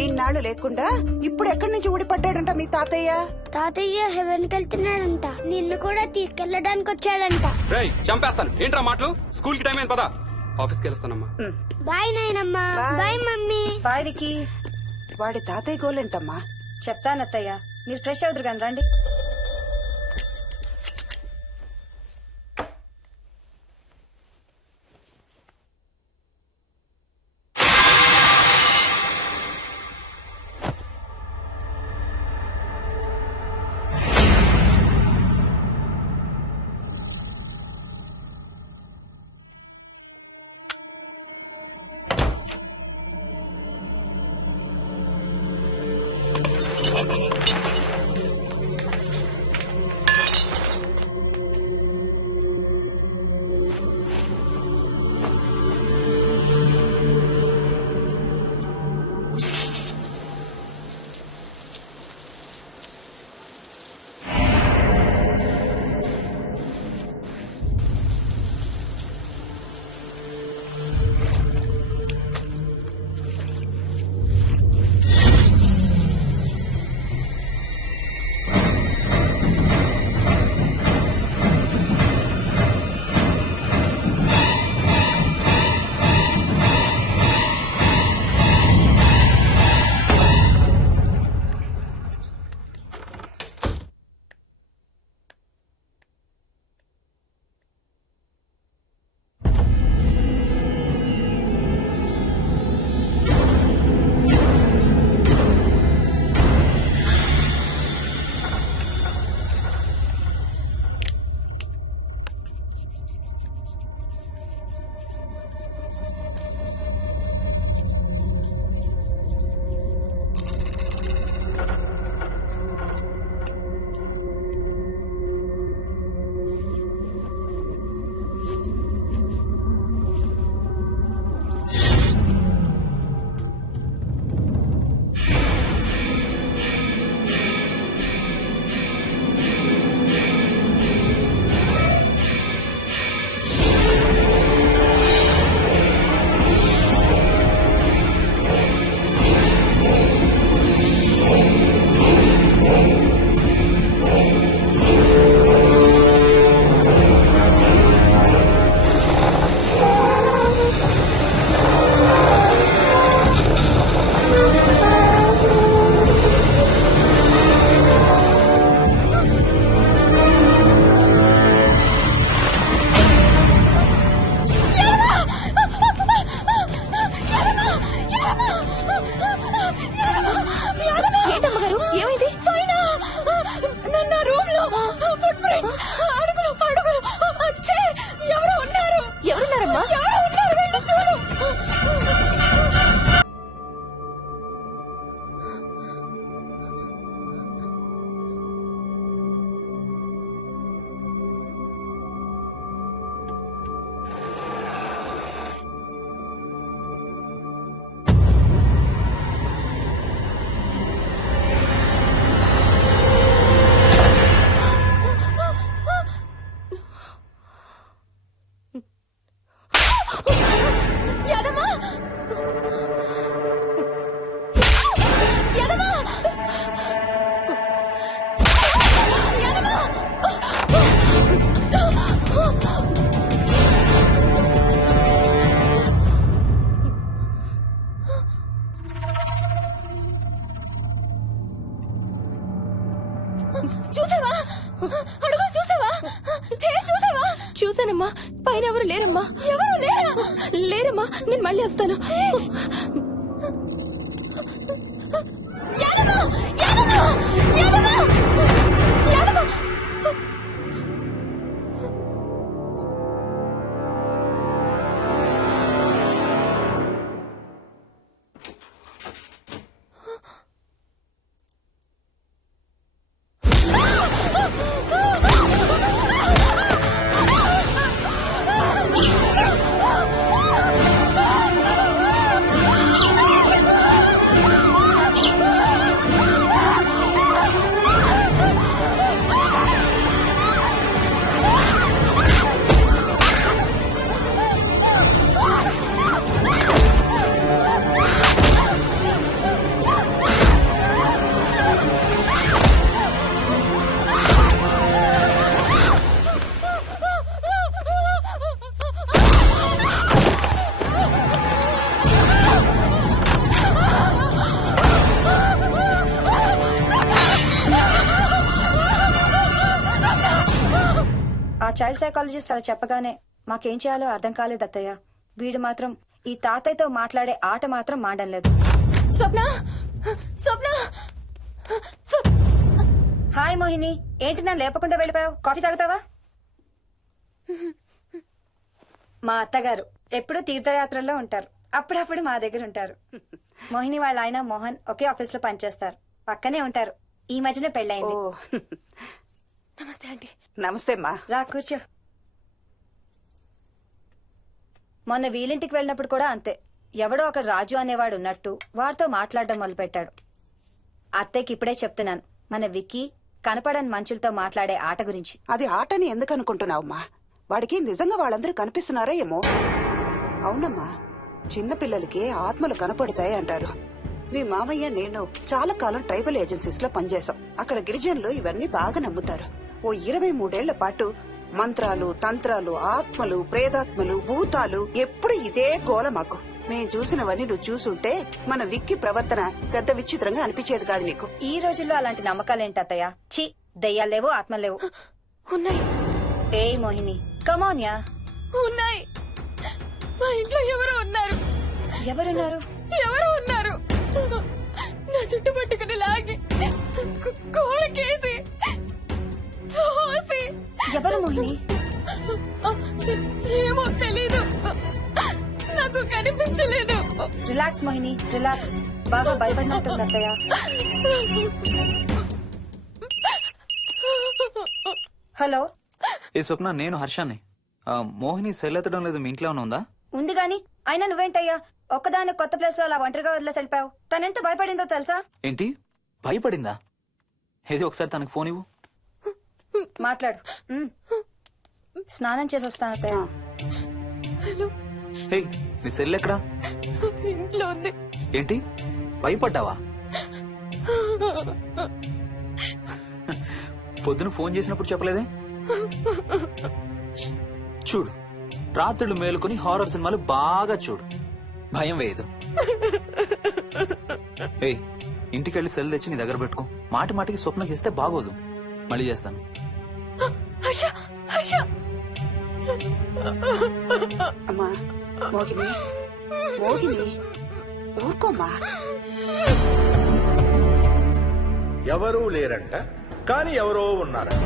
ఇన్నాళ్ళు లేకుండా ఇప్పుడు ఎక్కడి నుంచి ఊడిపడ్డాడంట మీ తాతయ్య? తాతయ్య హెవెన్ కి వెళ్తున్నాడంట. నిన్ను కూడా తీసుకెళ్లడానికి వచ్చాడంట. రేయ్, చంపేస్తాను. ఏంట్రా మాటలు? స్కూల్ కి టైం అయింది, పదా. ఆఫీస్కి వెళ్తానమ్మా. బాయ్ నాయనమ్మా. Bye mummy. బాయ్ వికీ. వాడి తాతయ్య గోలేంటమ్మా? చెప్తానత్తయ్య, మీరు ఫ్రెష్ అవుతురు కానీ రండి. చూసావా అడుగు చూసావా చూసావా? చూసానమ్మా, పైన ఎవరు లేరమ్మా. ఎవరు లేరా? లేరమ్మా, నేను మళ్ళీ వస్తాను. యాదమ్మ! యాదమ్మ! యాదమ్మ! యాదమ్మ! ఆ చైల్డ్ సైకాలజిస్ట్ అలా చెప్పగానే మాకేం చేయాలో అర్థం కాలేదు అత్తయ్య. వీడు మాత్రం ఈ తాతయ్యతో మాట్లాడే ఆట మాత్రం మాండం లేదు. స్వప్న స్వప్న హాయ్ మోహిని, ఏంటి నన్ను లేపకుండా వెళ్ళిపోయావు? కాఫీ తాగుతావా? మా అత్తగారు ఎప్పుడూ తీర్థయాత్రల్లో ఉంటారు, అప్పుడప్పుడు మా దగ్గర ఉంటారు. మోహిని వాళ్ళ ఆయన మోహన్ ఒకే ఆఫీస్ లో పనిచేస్తారు, పక్కనే ఉంటారు. ఈ మధ్యన పెళ్ళైంది. నమస్తే ఆంటీ. నమస్తే అమ్మా. రా కూర్చో. మొన్న వీలింటికి వెళ్ళినప్పుడు కూడా అంతే. ఎవడో ఒక రాజు అనేవాడు ఉన్నట్టు వాడితో మాట్లాడడం మొదలుపెట్టాడు. అత్తయ్యకి ఇప్పుడే చెప్తున్నాను, మన విక్కీ కనపడని మనుషులతో మాట్లాడే ఆట గురించి. అది ఆటని ఎందుకు అనుకుంటున్నావమ్మా? వాడికి నిజంగా వాళ్ళందరూ కనిపిస్తున్నారా ఏమో. అవునమ్మా, చిన్నపిల్లలకి ఆత్మలు కనపడతాయి అంటారు. మీ మామయ్య నేను చాలా కాలం ట్రైబల్ ఏజెన్సీస్ లో పనిచేశాం. అక్కడ గిరిజనులు ఇవన్నీ బాగా నమ్ముతారు. ఓ 23 ఏళ్ల పాటు మంత్రాలు, తంత్రాలు, ఆత్మలు, ప్రేతాత్మలు, భూతాలు, ఎప్పుడు ఇదే గోల మాకు. మేం చూసినవన్నీ నువ్వు చూసుంటే మన విక్కి ప్రవర్తన పెద్ద విచిత్రంగా అనిపించేది కాదు నీకు. ఈ రోజుల్లో అలాంటి నమ్మకాలేంటి అత్తయ్య? ఛీ, దెయ్యాలు లేవు, ఆత్మలు లేవు. ఉన్నాయి. ఏ మోహిని, కమోన్యా. ఉన్నాయి. మా ఇంట్లో ఎవరో ఉన్నారు. ఎవరున్నారు? ఎవరో ఉన్నారు. నా చుట్టు పట్టుకుని లాగి కోళ్ళకేసి తోసి. ఎవరు మోహిని? ఏమో తెలీదు, నాకు కనిపించలేదు. Relax Mohini, relax. బాగా భయపడినట్టుంది అత్తయ్య. హలో. ఏ స్వప్న, నేను హర్షాన్ని. మోహిని సెల్ ఎత్తడం లేదు, మీ ఇంట్లో ఏమైనా ఉందా? ఉంది గాని, అయినా నువ్వేంటయ్యా ఒక్కదాని కొత్త ప్లేస్ లో అలా ఒంటరిగా వదిలేసి వెళ్ళిపోయావు? తనెంత భయపడిందో తెలుసా? ఏంటి, భయపడిందా? ఏది ఒకసారి తనకు ఫోన్ ఇవ్వు. మాట్లాడు. స్నానం చేసి వస్తాను అత్తయ్య. హే, నీ సెల్ ఎక్కడా? ఇంట్లో ఉంది. ఏంటి, భయపడ్డావా? పొద్దున ఫోన్ చేసినప్పుడు చెప్పలేదే? చూడు, రాత్రులు మేలుకొని హారర్ సినిమాలు బాగా చూడు, భయం వేయదు. ఏయ్, ఇంటికెళ్ళి సెల్ తెచ్చి నీ దగ్గర పెట్టుకో. మాటి మాటికి స్వప్నం చేస్తే బాగోదు. మళ్ళీ చేస్తాను. అమ్మా మోహిని, మోహిని ఊరుకోమ్మా. ఎవరూ లేరంట, కానీ ఎవరో ఉన్నారంట.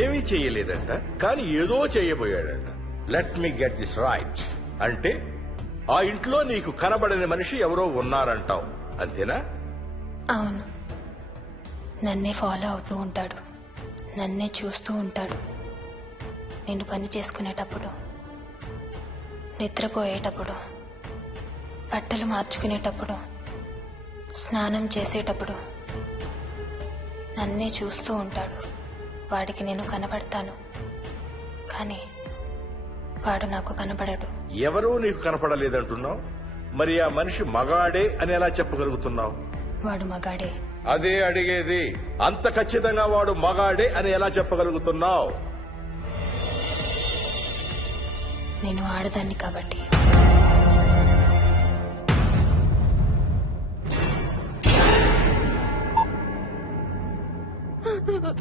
ఏమీ చెయ్యలేదంట, కానీ ఏదో చెయ్యబోయాడంట. Let me get this right. అంటే ఆ ఇంట్లో నీకు కనబడని మనిషి ఎవరో ఉన్నారంటావు, అంతేనా? అవును. నన్నే ఫాలో అవుతూ ఉంటాడు, నన్నే చూస్తూ ఉంటాడు. నేను పని చేసుకునేటప్పుడు, నిద్రపోయేటప్పుడు, బట్టలు మార్చుకునేటప్పుడు, స్నానం చేసేటప్పుడు నన్నే చూస్తూ ఉంటాడు. వాడికి నేను కనబడతాను, కానీ వాడు నాకు కనబడడు. ఎవరూ నీకు కనపడలేదంటున్నావు, మరి ఆ మనిషి మగాడే అని ఎలా చెప్పగలుగుతున్నావు? వాడు మగాడే. అదే అడిగేది. అంత ఖచ్చితంగా వాడు మగాడే అని ఎలా చెప్పగలుగుతున్నావు? నేను ఆడదాన్ని కాబట్టి.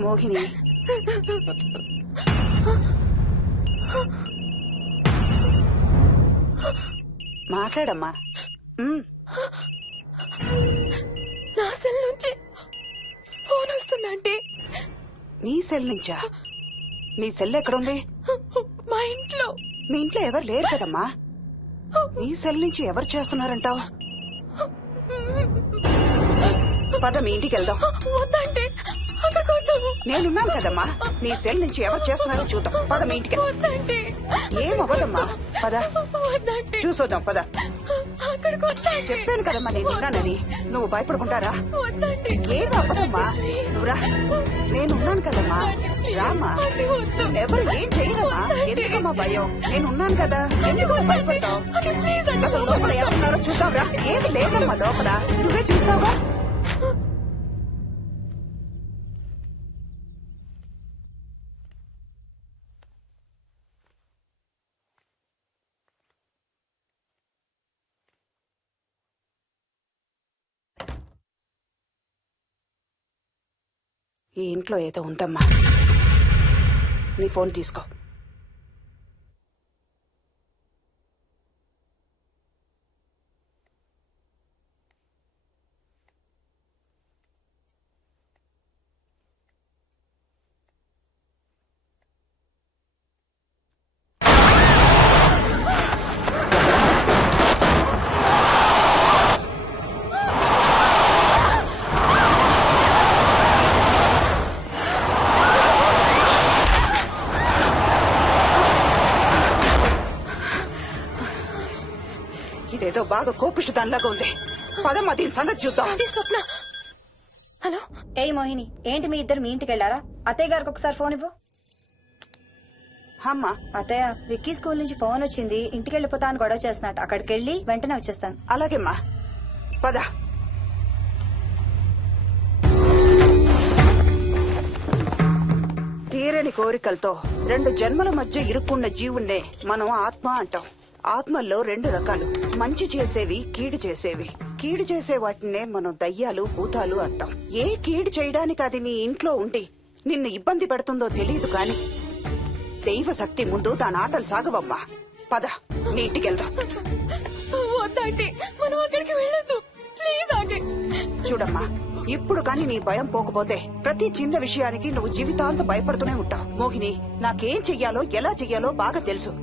మోహిని మాట్లాడమ్మా. నా సెల్ నుంచి ఫోన్ వస్తుందంటే నీ సెల్ నుంచా? నీ సెల్ ఎక్కడుంది? మా ఇంట్లో. మీ ఇంట్లో ఎవరు లేరు కదమ్మా. నీ సెల్ నుంచి ఎవరు చేస్తున్నారంటావు? పద మీ ఇంటికి వెళ్దాం. వద్దంటే అక్కడికి వద్దాము. నేనున్నాను కదమ్మా. నీ సెల్ నుంచి ఎవరు చేస్తున్నారో చూద్దాం. పద మీ ఇంటికి. వద్దంటే ఏం అవ్వదమ్మా. పద వద్దంటే చూసొద్దాం. పద. అక్కడికి వద్దంటే. చెప్పాను కదమ్మా నేనున్నానని. నువ్వు భయపడుకుంటారా? వద్దంటే. ఏం అవ్వదమ్మా. నువ్వురా. నేనున్నాను కదమ్మా. రామ్మా. ఎవరు ఏం చేయరమ్మా. ఎందుకమ్మా భయం? నేనున్నాను కదా. ఎందుకమ్మా భయపడతావు? అసలు లోపల ఎవరున్నారో చూద్దాంరా. ఏమి లేదమ్మా లోపల. నువ్వే చూస్తావా? ఈ ఇంట్లో ఏదో ఉందమ్మా. నీ ఫోన్ తీసుకో. ఇదేదో బాగా కోపిష్టి దానిలాగా ఉంది. పదమ్మా దీని సంగతి చూద్దాం. స్వప్న. హలో. ఏయ్ మోహిని, ఏంటి మీ ఇద్దరు మీ ఇంటికి వెళ్లారా? అత్తయ్య గారికి ఒకసారి ఫోన్ ఇవ్వు. అమ్మా. అత్తయ్య, విక్కీ స్కూల్ నుంచి ఫోన్ వచ్చింది. ఇంటికి వెళ్ళిపోతా అని గొడవ చేస్తున్నట్టు. అక్కడికి వెళ్ళి వెంటనే వచ్చేస్తాను. అలాగేమ్మా. పద. తీరని కోరికలతో 2 జన్మల మధ్య ఇరుక్కున్న జీవుణ్ణే మనం ఆత్మ అంటాం. ఆత్మల్లో 2 రకాలు. మంచి చేసేవి, కీడు చేసేవి. కీడు చేసే వాటినే మనం దయ్యాలు, భూతాలు అంటాం. ఏ కీడు చేయడానికి అది నీ ఇంట్లో ఉండి నిన్ను ఇబ్బంది పెడుతుందో తెలియదు కాని దైవ శక్తి ముందు దాని ఆటలు సాగవమ్మా. పద నీ ఇంటికి వెళ్దాం. వద్దంటే మనం అక్కడికి వెళ్ళొద్దు. ప్లీజ్ అంటే. చూడమ్మా, ఇప్పుడు కాని నీ భయం పోకపోతే ప్రతి చిన్న విషయానికి నువ్వు జీవితాంతం భయపడుతూనే ఉంటావు. మోహిని, నాకేం చెయ్యాలో ఎలా చెయ్యాలో బాగా తెలుసు.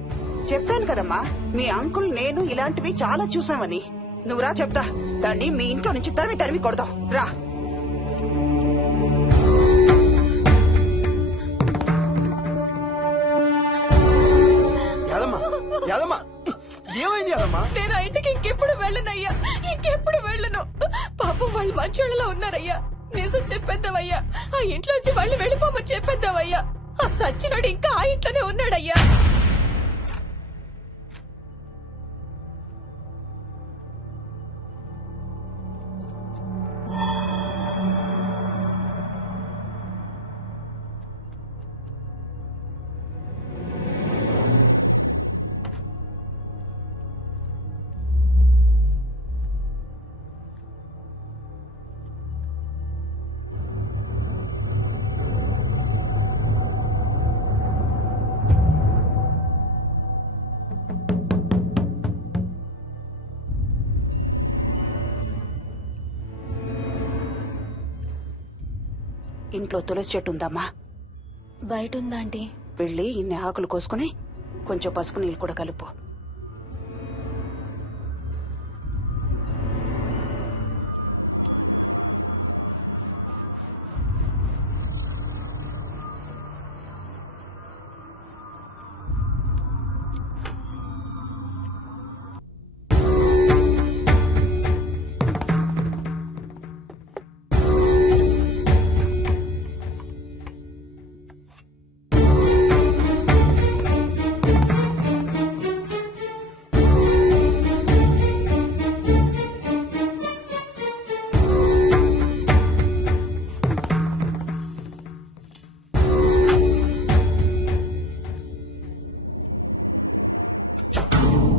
చెప్పాను కదమ్మా, మీ అంకుల్ నేను ఇలాంటివి చాలా చూసామని. నువ్వు రా చెప్తా. దాన్ని మీ ఇంట్లో నుంచి తరిమి కొడదాం. రా. ఏమైంది యాదమ్మా? నేను ఆ ఇంటికి ఇంకెప్పుడు వెళ్ళనయ్యా. ఇంకెప్పుడు వెళ్ళను. పాపం వాళ్ళు మంచోళ్ళలో ఉన్నారయ్యా. నిజం చెప్పేద్దామయ్యా. ఆ ఇంట్లోంచి వాళ్ళు వెళ్ళిపోమని చెప్పేద్దామయ్యా. ఆ సచ్చినాడు ఇంకా ఆ ఇంట్లోనే ఉన్నాడయ్యా. ఇంట్లో తులసి చెట్టు ఉందమ్మా. బయట ఉందా ఆంటీ? వెళ్ళి ఇన్ని ఆకులు కోసుకుని కొంచెం పసుపు నీళ్ళు కూడా కలుపు.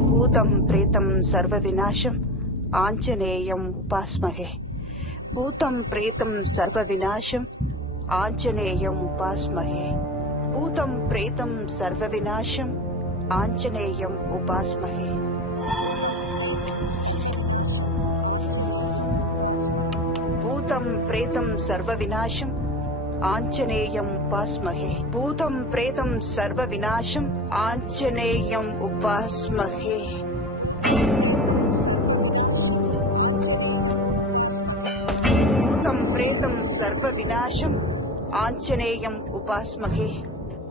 భూతం ప్రేతం సర్వ వినాశం ఆంజనేయం ఉపాస్మహే. భూతం ప్రేతం సర్వ వినాశం ఆంజనేయం ఉపాస్మహే భూతం ప్రేతం సర్వ వినాశం ఆంజనేయం ఉపాస్మహే భూతం ప్రేతం సర్వ వినాశం ఆంజనేయం ఉపాస్మహే భూతం ప్రేతం సర్వ వినాశం ఆంజనేయం ఉపాస్మహే భూతం ప్రేతం సర్వ వినాశం ఆంజనేయం ఉపాస్మహే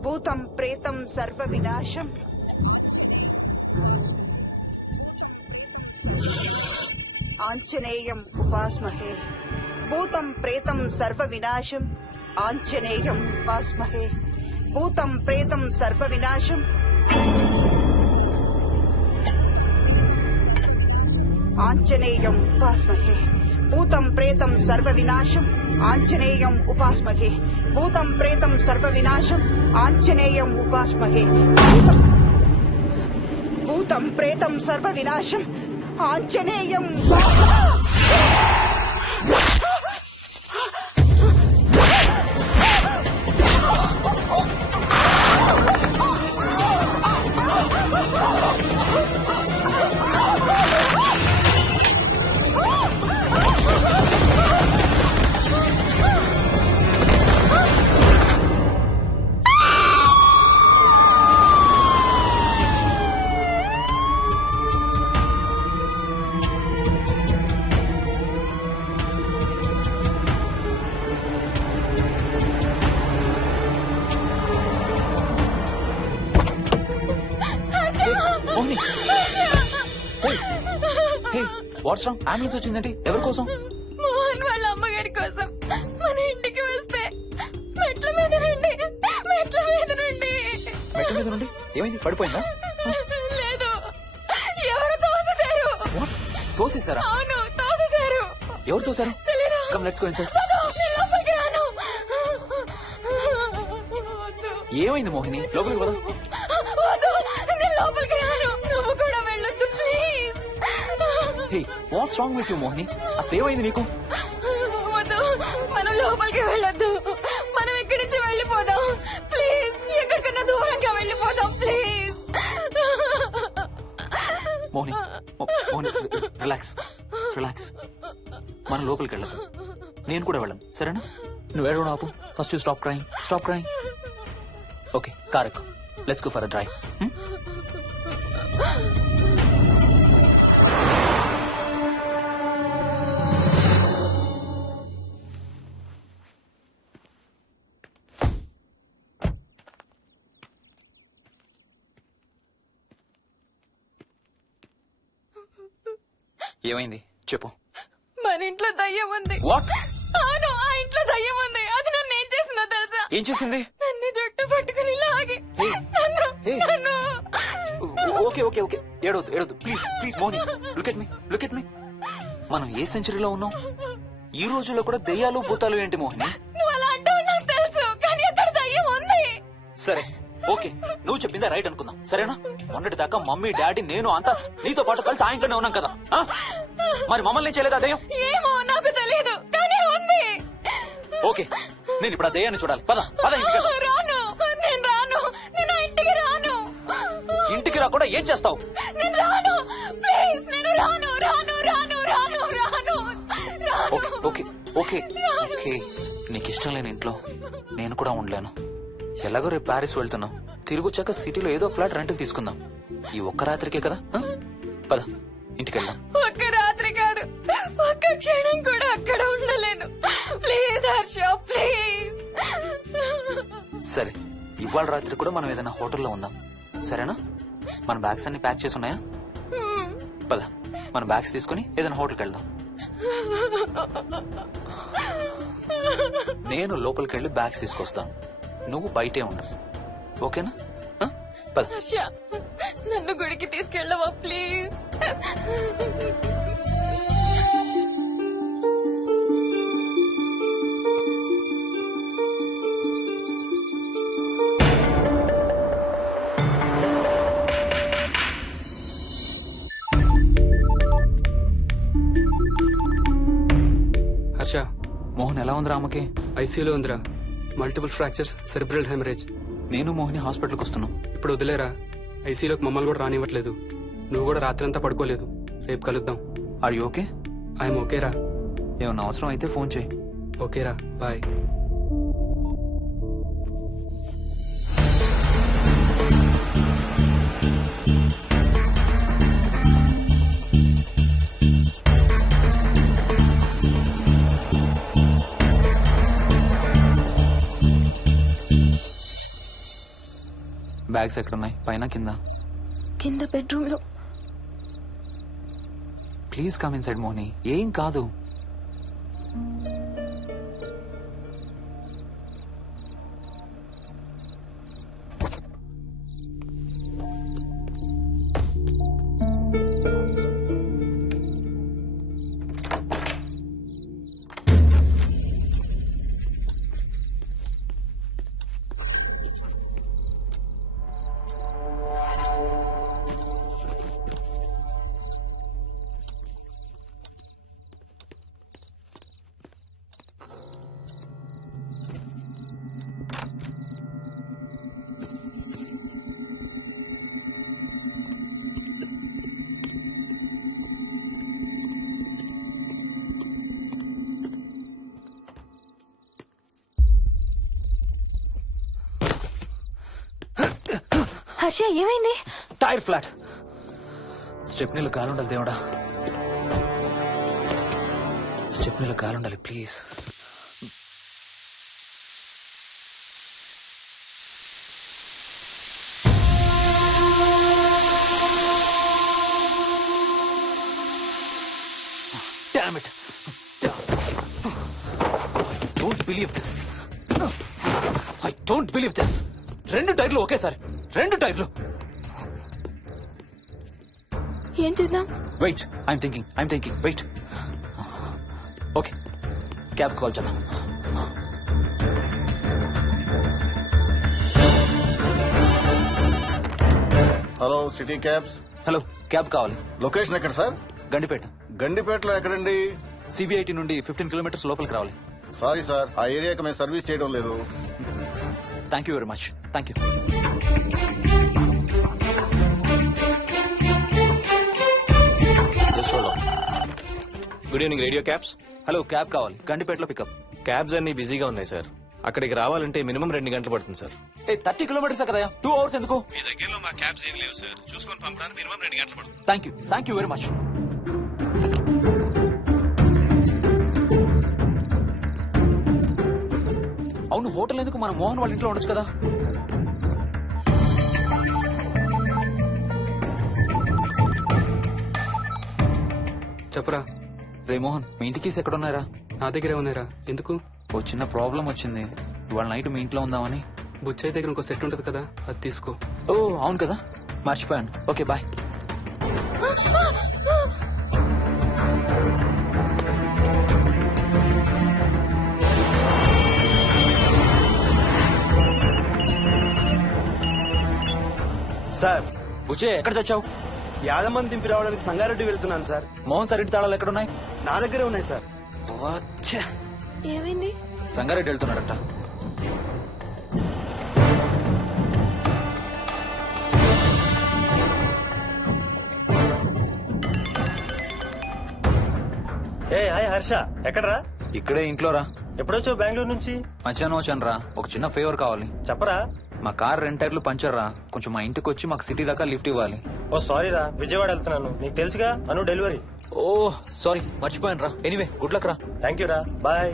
భూతం ప్రేతం సర్వ వినాశం ఆంజనేయం ఉపాస్మహే భూతం ప్రేతం సర్వ వినాశం ఆంజనేయం ఉపాస్మహే భూతం ప్రేతం సర్వ వినాశం ఆంజనేయం ఉపాస్మహే భూతం ప్రేతం సర్వ వినాశం ఆంజనేయం ఉపాస్మహే భూతం ప్రేతం సర్వ వినాశం ఆంజనేయం ఉపాస్మహే భూతం ప్రేతం సర్వ వినాశం Anjaneyam Mohini what's wrong? Ambulance వచ్చిందంటే ఎవరి కోసం? మోహన్ వాళ్ళ అమ్మగారి కోసం. మన ఇంటికి వస్తే మెట్ల మీద నుండి మెట్ల మీద నుండి ఏమైంది? పడిపోయిందా? లేదు, ఎవరు తోసేశారు. తోసేశారా? అవును, తోసేశారు. ఎవరు తోసారు? తెలీదు. Come let's go inside. లోపలికి రాను. ఏమైంది మోహిని? లోపలికి పద. వద్దు, నేను లోపలికి రాను. నువ్వు కూడా వెళ్ళొద్దు please. Hey what's wrong with you Mohini? అసలు ఏమైంది నీకు? వద్దు, మనం లోపలికి వెళ్ళొద్దు. మనం ఇక్కడి నుంచి వెళ్ళిపోదాం ప్లీజ్. ఎక్కడికన్నా దూరంగా వెళ్ళిపోదాం please. Mohini Mohini relax relax. మనం లోపలికి వెళ్ళదు. నేను కూడా వెళ్ళను, సరేనా? నువ్వు ఏడవడం ఆపు. First you stop crying. Okay, car ఎక్కు. Let's go for a drive. ఏమైంది చెప్పు. మన ఇంట్లో దయ్యం ఉంది. వాట్? అవును, ఆ ఇంట్లో దయ్యం ఉంది. అది నన్ను ఏం చేసిందో తెలుసా? ఏం చేసింది? నన్ను జుట్టు పట్టుకుని లాగి నన్ను ఓకే ఓకే ఓకే, ఏడవద్దు please Mohini. Look at me. మనం ఏ సెంచరీలో ఉన్నాం? ఈ రోజుల్లో కూడా దెయ్యాలు భూతాలు ఏంటి మోహిని? నువ్వు అలా అంటావు నాకు తెలుసు, కానీ అక్కడ దయ్యం ఉంది. సరే ఓకే, నువ్వు చెప్పిందే రైట్ అనుకుందాం, సరేనా? మొన్నటి దాకా మమ్మీ డాడీ నేను అంతా నీతో పాటు కలిసి ఆ ఇంట్లోనే ఉన్నాం కదా. మరి మమ్మల్ని చేయలేదా దెయ్యం? ఏమో నాకు తెలియదు, కానీ ఉంది. ఓకే, నేను ఇప్పుడు ఆ దెయ్యాన్ని చూడాలి. పద ఇంటికి వెళ్దాం. నేను రాను. నేను ఆ ఇంటికి రాను. ఇంటికి రాకుండా ఏం చేస్తావు? నేను రాను ప్లీజ్. నేను రాను. ఓకే నీకు ఇష్టం లేని ఇంట్లో నేను కూడా ఉండలేను. ఎలాగో రేపు ప్యారిస్ వెళ్తున్నాం. తిరిగి వచ్చాక సిటీలో ఏదో ఫ్లాట్ రెంట్కి తీసుకుందాం. ఈ ఒక్క రాత్రికే కదా. పద ఇంటికి వెళ్దాం. ఒక్క రాత్రి కాదు, ఒక్క క్షణం కూడా అక్కడ ఉండలేను. Please Harsha, please. సరే, ఇవాళ రాత్రి కూడా మనం ఏదైనా హోటల్లో ఉందాం, సరేనా? మన బ్యాగ్స్ అన్ని ప్యాక్ చేసి ఉన్నాయా? పద మన బ్యాగ్స్ తీసుకుని ఏదైనా హోటల్కి వెళ్దాం. నేను లోపలికి వెళ్ళి బ్యాగ్స్ తీసుకొస్తాను, నువ్వు బయటే ఉండు, ఓకేనా? పద. హర్ష, నన్ను గుడికి తీసుకెళ్ళవా ప్లీజ్? హర్ష, మోహన్ ఎలా ఉంది రామకి? ఐసీయూలో ఉందిరా. Multiple fractures, cerebral haemorrhage. నేను మోహిని హాస్పిటల్కి వస్తున్నాం. ఇప్పుడు వదిలేరా, ఐసీలోకి మమ్మల్ని కూడా రానివ్వట్లేదు. నువ్వు కూడా రాత్రంతా పడుకోలేదు. రేపు కలుద్దాం. Are you okay? ఐఎమ్ ఓకేరా. ఏమన్నా అవసరం అయితే ఫోన్ చేయి. ఓకేరా, బాయ్. బ్యాగ్స్ ఎక్కడున్నాయి? పైన కింద? కింద బెడ్రూమ్ లో. Please come inside Mohini. ఏం కాదు. హర్ష ఏమైంది? Tyre flat. స్టెప్నీలో కాలుండాలి దేవుడా. స్టెప్నీలో కాలుండాలి please. Damn it. I don't believe this. I don't believe this. 2 టైర్లు ఒకేసారి. 2 టైర్లు. ఏం చేద్దాం? Wait, I'm thinking. Wait. Okay, cab call చేద్దాం. Hello, city cabs. Hello, cab కావాలి. లొకేషన్ ఎక్కడ సార్? గండిపేట. గండిపేటలో ఎక్కడండి? సిబిఐటి నుండి 15 కిలోమీటర్స్ లోపలికి రావాలి. సారీ సార్, ఆ ఏరియాకి మేము సర్వీస్ చేయడం లేదు. Thank you very much. Thank you. Good evening radio cabs. Hello, cab కావాలి. గండిపేటలో పికప్. క్యాబ్స్ అన్ని బిజీగా ఉన్నాయి సార్. అక్కడికి రావాలంటే మినిమం 2 గంటలు పడుతుంది సార్. 30 కిలోమీటర్స్ కదా, 2 అవర్స్ ఎందుకు? మీ దగ్గరలో మా క్యాబ్స్ ఏం లేవు సార్. చూసుకొని పంపడానికి మినిమం 2 గంటలు పడుతుంది. Thank you very much. అవును, హోటల్ ఎందుకు? మన మోహన్ వాళ్ళ ఇంట్లో ఉండొచ్చు కదా. చెప్పరా. రే మోహన్, మీ ఇంటికి ఎక్కడ ఉన్నారా? నా దగ్గరే ఉన్నారా. ఎందుకు? ఓ చిన్న ప్రాబ్లం వచ్చింది. ఇవాళ నైట్ మీ ఇంట్లో ఉందామని. బుచ్చయ్య దగ్గర ఇంకో సెట్ ఉంటది కదా, అది తీసుకో. ఓ అవును కదా, మర్చిపోయాను. Okay bye. సార్, బుచ్చయ్య ఎక్కడ చచ్చావు? యాదమ్మని దింపి రావడానికి సంగారెడ్డి వెళ్తున్నాను సార్. మోహన్ సార్ ఇంటి తాళాలు ఎక్కడ ఉన్నాయి? నా దగ్గరే ఉన్నాయి సార్. ఏమైంది? సంగారెడ్డి వెళ్తున్నాడట. ఏ హాయ్ హర్ష, ఎక్కడరా? ఇక్కడే ఇంట్లో రా. ఎప్పుడొచ్చావు బెంగళూరు నుంచి? మధ్యాహ్నం వచ్చాను రా. ఒక చిన్న ఫేవర్ కావాలి. చెప్పరా. మా కార్ 2 టైర్లు పంచర్ రా. కొంచెం మా ఇంటికి వచ్చి మాకు సిటీ దాకా లిఫ్ట్ ఇవ్వాలి. ఓ సారీ రా, విజయవాడ వెళ్తున్నాను. నీకు తెలుసుగా, అను డెలివరీ. ఓ సారీ, మర్చిపోయాను రా. ఎనీవే, గుడ్ లక్ రా. థ్యాంక్ యూ రా, bye.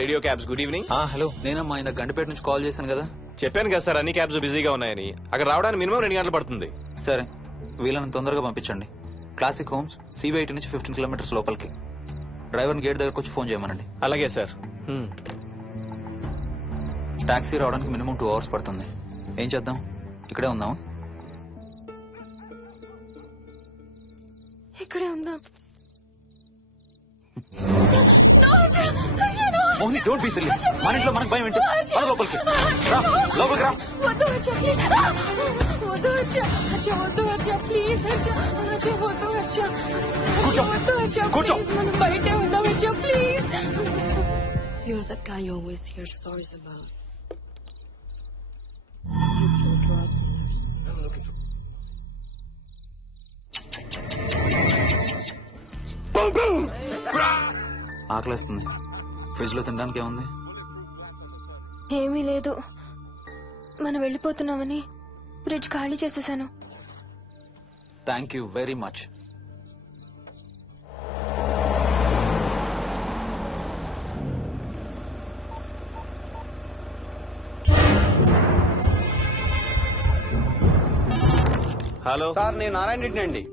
Radio cabs, good evening. Hello, నేనమ్మా ఇంత గండిపేట నుంచి కాల్ చేశాను కదా. చెప్పాను కదా సార్, అన్ని క్యాబ్స్ బిజీగా ఉన్నాయని. అక్కడ రావడానికి మినిమం 2 గంటలు పడుతుంది. సరే, వీళ్ళని తొందరగా పంపించండి. క్లాసిక్ హోమ్స్, సిబిఐటి నుంచి 15 కిలోమీటర్స్ లోపలికి. డ్రైవర్ని గేట్ దగ్గరకు వచ్చి ఫోన్ చేయమనండి. అలాగే సార్. టాక్సీ రావడానికి మినిమం 2 అవర్స్ పడుతుంది. ఏం చేద్దాం? ఇక్కడే ఉందాం. ఇక్కడే ఉందాం. Mohini, don't be silly. మన ఇంట్లో మనకు భయం ఏంటి? మన లోపలికి రా, లోపలికి రా. వద్దు హర్ష, ప్లీజ్. వద్దు హర్ష. హర్ష వద్దు హర్ష, ప్లీజ్ హర్ష. హర్ష వద్దు హర్ష. కూర్చో. వద్దు హర్ష, కూర్చో. ప్లీజ్. మనం బయటే ఉందాం Harsha, please. You're that guy you always hear stories about. He killed drug dealers. I'm looking for. ఆకలేస్తుంది. ఫ్రిడ్జ్ లో తినడానికి ఏముంది? ఏమీ లేదు. మనం వెళ్ళిపోతున్నామని ఫ్రిడ్జ్ ఖాళీ చేసేసాను. Thank you very much. Hello sir, నేను నారాయణ రెడ్డి అండి.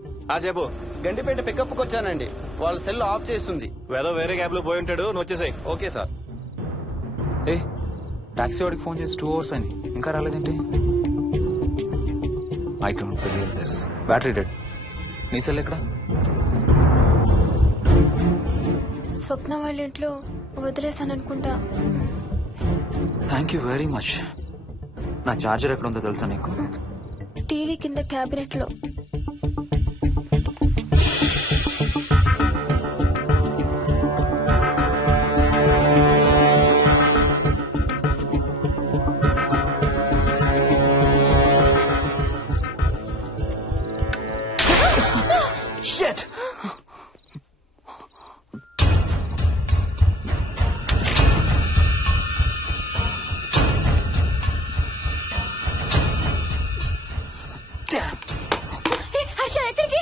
చెప్పు. గండిపేట పికప్కి వచ్చానండి. వాళ్ళ సెల్ ఆఫ్ చేస్తుంది. ఏదో వేరే క్యాబ్ లో పోయి ఉంటాడు. నువ్వు వచ్చేసాయి. Okay sir. ఏ టాక్సీ వాడికి ఫోన్ చేసి 2 hours అని ఇంకా రాలేదేంటి? I don't believe this. Battery dead. నీ సెల్ ఎక్కడ? స్వప్న వాళ్ళ ఇంట్లో వదిలేసాను అనుకుంటా. Thank you very much. నా చార్జర్ ఎక్కడ ఉందో తెలుసా నీకు? టీవీ కింద క్యాబినెట్ లో. Shit! హర్ష ఎక్కడికి?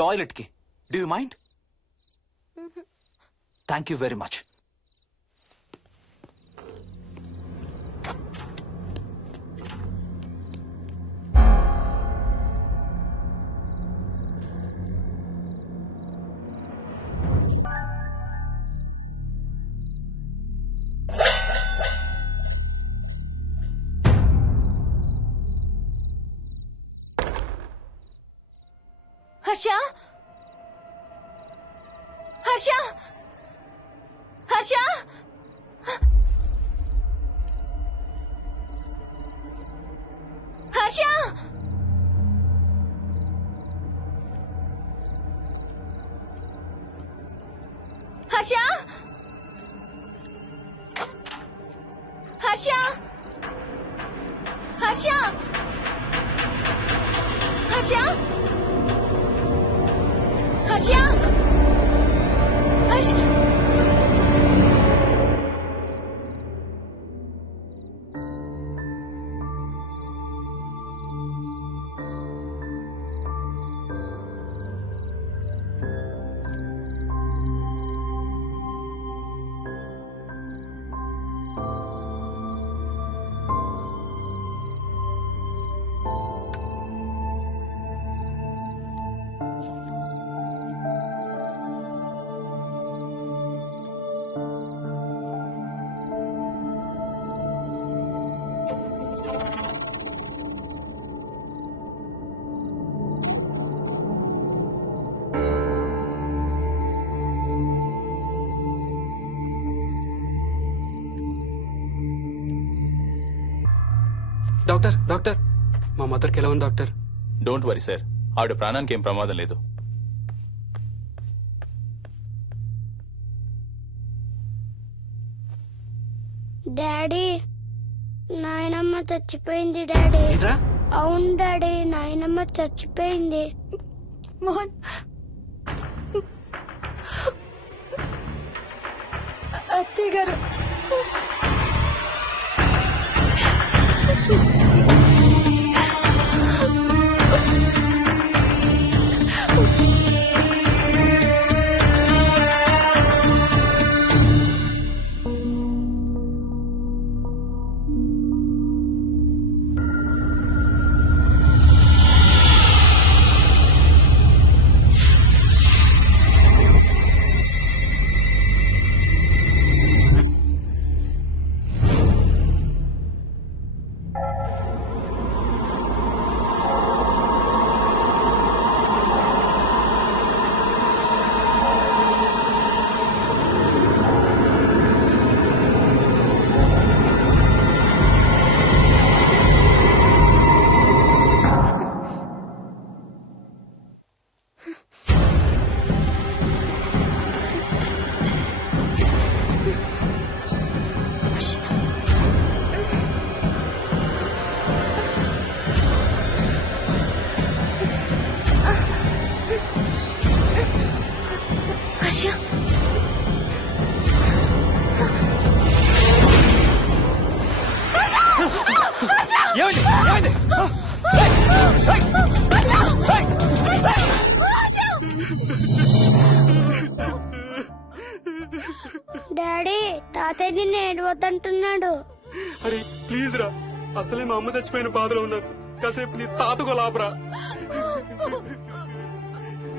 టాయిలెట్ కి. Do you mind? Thank you very much. Harsha Harsha Harsha Harsha Harsha Harsha Harsha Harsha Harsha Harsha doctor doctor, మా మదర్కి ఎలా ఉంది డాక్టర్? డోంట్ వరీ సార్, ఆవిడ ప్రాణానికి ఏం ప్రమాదం లేదు. డాడీ, నాయనమ్మ చచ్చిపోయింది డాడీ. ఏంట్రా? అవును డాడీ, నాయనమ్మ చచ్చిపోయింది. మోహన్, అత్తయ్య గారు. డాడీ తాతయ్య నిన్ను ఏడవద్దంటున్నాడు. అరే ప్లీజ్ రా, అసలే మా అమ్మ చచ్చిపోయిన బాధలో ఉన్నారు. కాసేపు నీ తాతకు లాపరా.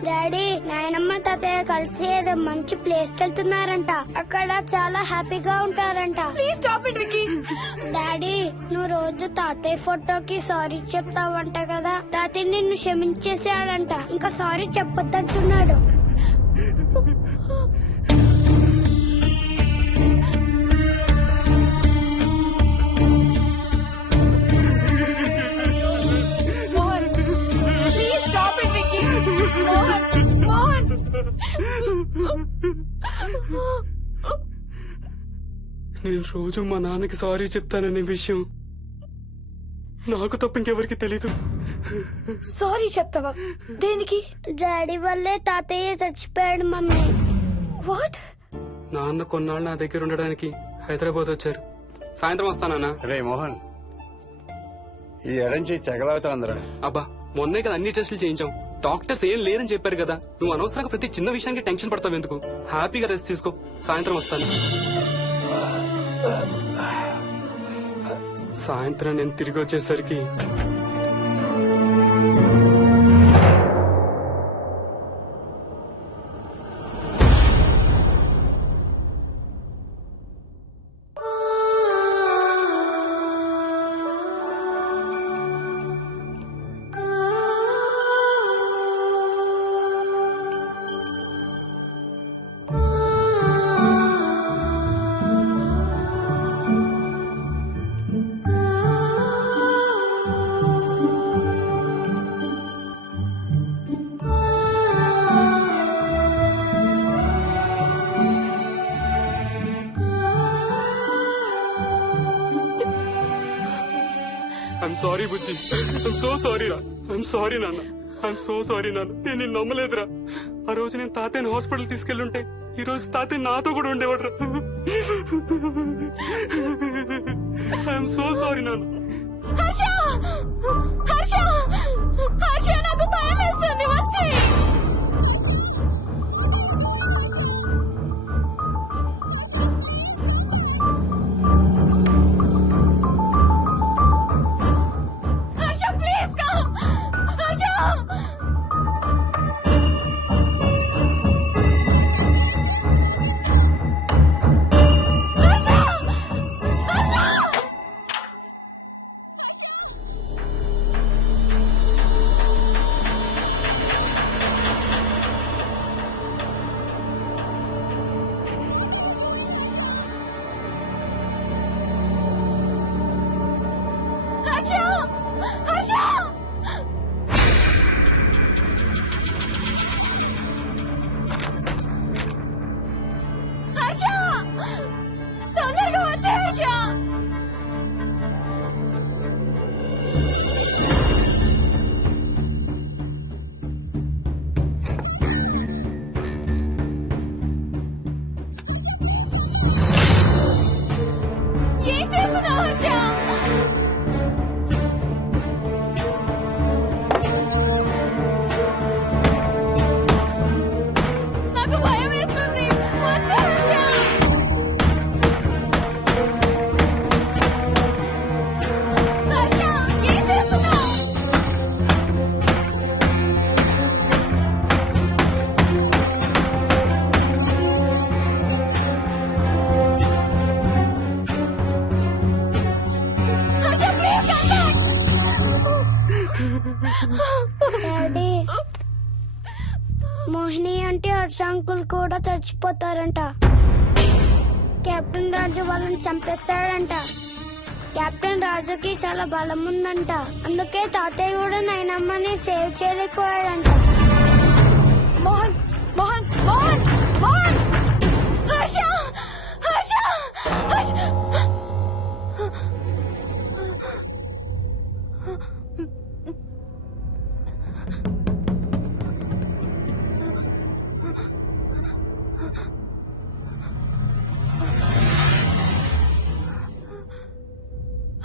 డాడీ నాయనమ్మ తాతయ్య కలిసి ఏదో మంచి ప్లేస్ కి వెళ్తున్నారంట. అక్కడ చాలా హ్యాపీగా ఉంటారంట. డాడీ నువ్వు రోజు తాతయ్య ఫోటోకి సారీ చెప్తావంట కదా. తాతయ్య నిన్ను క్షమించేసాడంట. ఇంకా సారీ చెప్పొద్దంటున్నాడు. నేను రోజు మా నాన్నకి సారీ చెప్తాననే విషయం నాకు తప్ప ఇంకెవరికి తెలీదు. సారీ చెప్తావా? దేనికి? డాడీ వల్లే తాతయ్య చచ్చిపోయాడు మమ్మీ. వాట్? నాన్న కొన్నాళ్ళు నా దగ్గర ఉండడానికి హైదరాబాద్ వచ్చారు. సాయంత్రం వస్తానా? రే మోహన్, ఈ ఎడంచి తెగలవుతాందిరా. అబ్బా మొన్నే కదా అన్ని టెస్టులు చేయించాం. డాక్టర్స్ ఏం లేరని చెప్పారు కదా. నువ్వు అనవసరంగా ప్రతి చిన్న విషయానికి టెన్షన్ పడతావు ఎందుకు? హ్యాపీగా రెస్ట్ తీసుకో. సాయంత్రం వస్తాను. సాయంత్రం నేను తిరిగి వచ్చేసరికి I'm sorry Bujji. I'm so sorry రా. ఐఎమ్ సారీ నాన్న. ఐఎమ్ సో సారీ నాన్న. నేను నిన్ను నమ్మలేదురా. ఆ రోజు నేను తాతయ్యని హాస్పిటల్ తీసుకెళ్లుంటే ఈ రోజు తాతయ్య నాతో కూడా ఉండేవాడు రా. ఐఎమ్ సో సారీ నాన్న. నాకు భయం వేస్తుంది. వచ్చి తొందరగా వచ్చే హర్ష. ఏం చేస్తున్నావు హర్ష? నాకు భయం వేస్తుంది. వచ్చే హర్ష. హర్ష ఏం చేస్తున్నావు? హర్ష ప్లీజ్ డాడీ మోహిని అంటే హర్ష అంకుల్ కూడా చచ్చిపోతారంట. కెప్టెన్ రాజు వాళ్ళని చంపేస్తాడంట. కెప్టెన్ రాజుకి చాలా బలం ఉందంట. అందుకే తాతయ్య కూడా నాయనమ్మని సేవ్ చేయలేకపోయాడంట. మోహన్ మోహన్ మోహన్ మోహన్. హర్ష హర్ష హర్ష.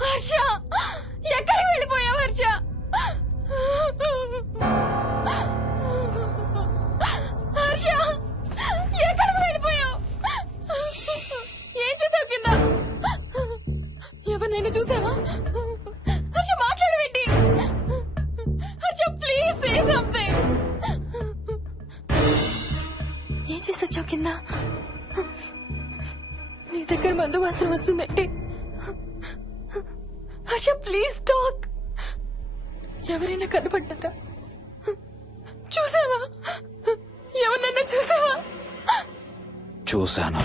హర్ష ఎక్కడికి వెళ్ళిపోయావు హర్ష? హర్ష ఎక్కడికి వెళ్ళిపోయావు? చూసావా? హర్ష మాట్లాడవేంటి? Harsha please say something. ఏం చేసొచ్చావు కింద? నీ దగ్గర మందు వాసన వస్తుందంటే హర్ష ప్లీజ్ టాక్. ఎవరైనా కనపడ్డారా? చూసావా? ఎవరన్నా చూసావా? చూశాను.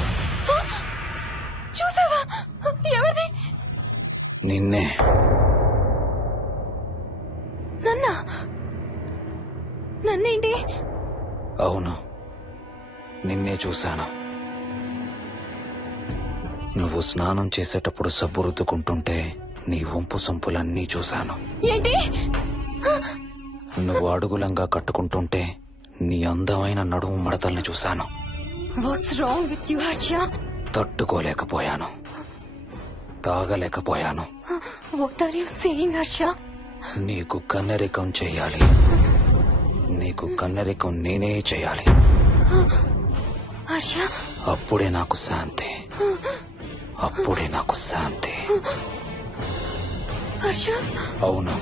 చూసావా? ఎవరిని? నిన్నే. నన్నేంటి? అవును, నిన్నే చూశాను. నువ్వు స్నానం చేసేటప్పుడు సబ్బు రుద్దుకుంటుంటే నీ వంపు సొంపులన్నీ చూశాను. ఏంటి? నువ్వు అడుగులంగా కట్టుకుంటుంటే నీ అందమైన నడుము మడతల్ని చూశాను. What's wrong with you Harsha? తట్టుకోలేకపోయాను, తాగలేకపోయాను. What are you saying Harsha? నీకు కన్నరికం చెయ్యాలి. నీకు కన్నరికం నేనే చెయ్యాలి. హర్ష, అప్పుడే నాకు శాంతి. అప్పుడే నాకు శాంతి. హర్ష, అవును,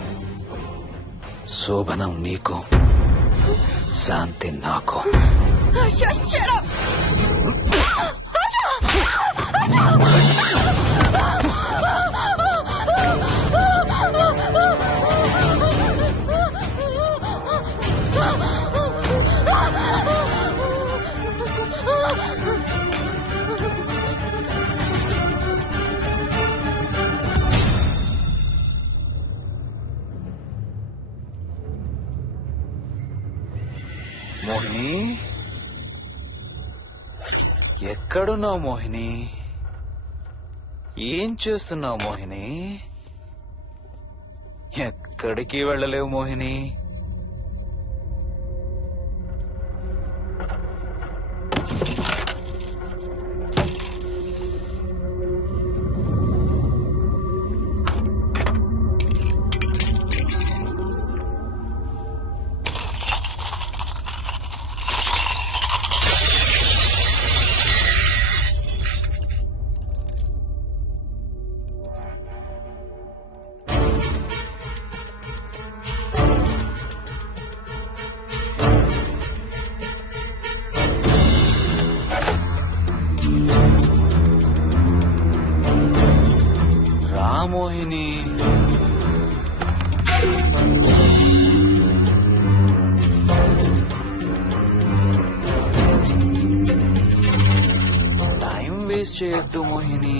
శోభనం నీకు, శాంతి నాకు. Harsha, shut up. మోహిని, ఎక్కడున్నావు మోహిని? ఏం చేస్తున్నావు మోహిని? ఎక్కడికి వెళ్ళలేవు మోహిని. మోహిని, టైం వేస్ట్ చేయొద్దు మోహిని.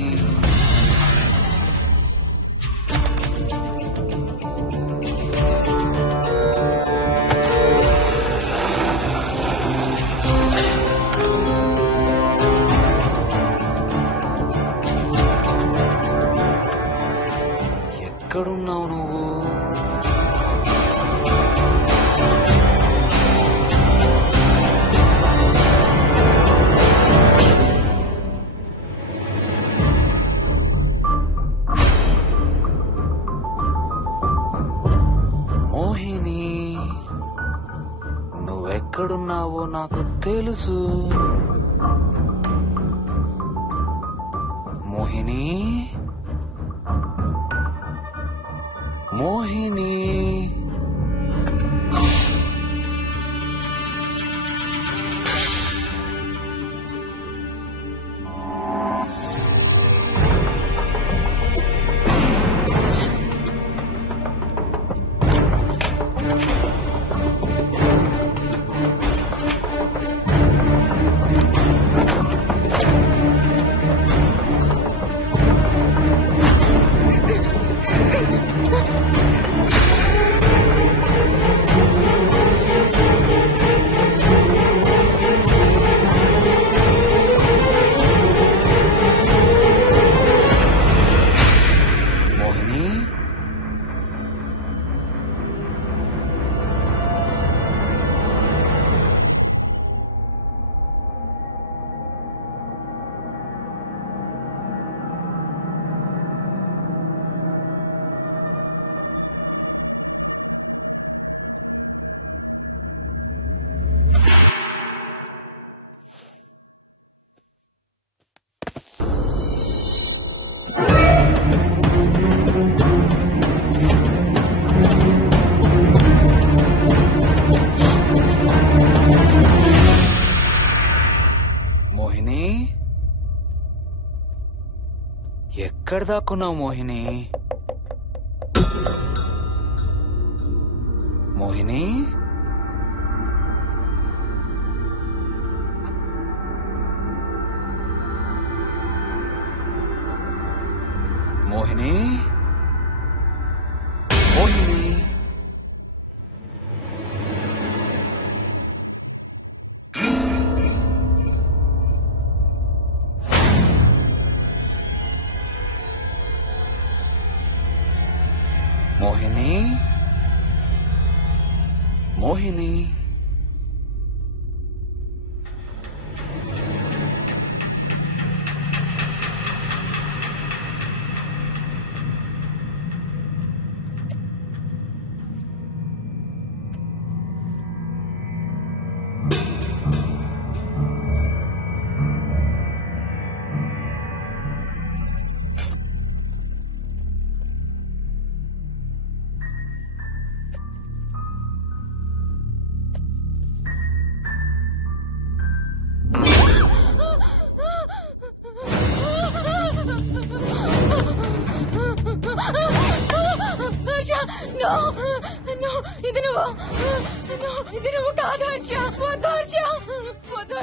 ఎక్కడున్నావు నువ్వు? మోహిని, నువ్వెక్కడున్నావో నాకు తెలుసు. మోహిని, మోహిని, ఎక్కడ దాక్కున్నావు మోహిని? మోహిని, మోహిని, మోహిని. మోహిని, మోహిని.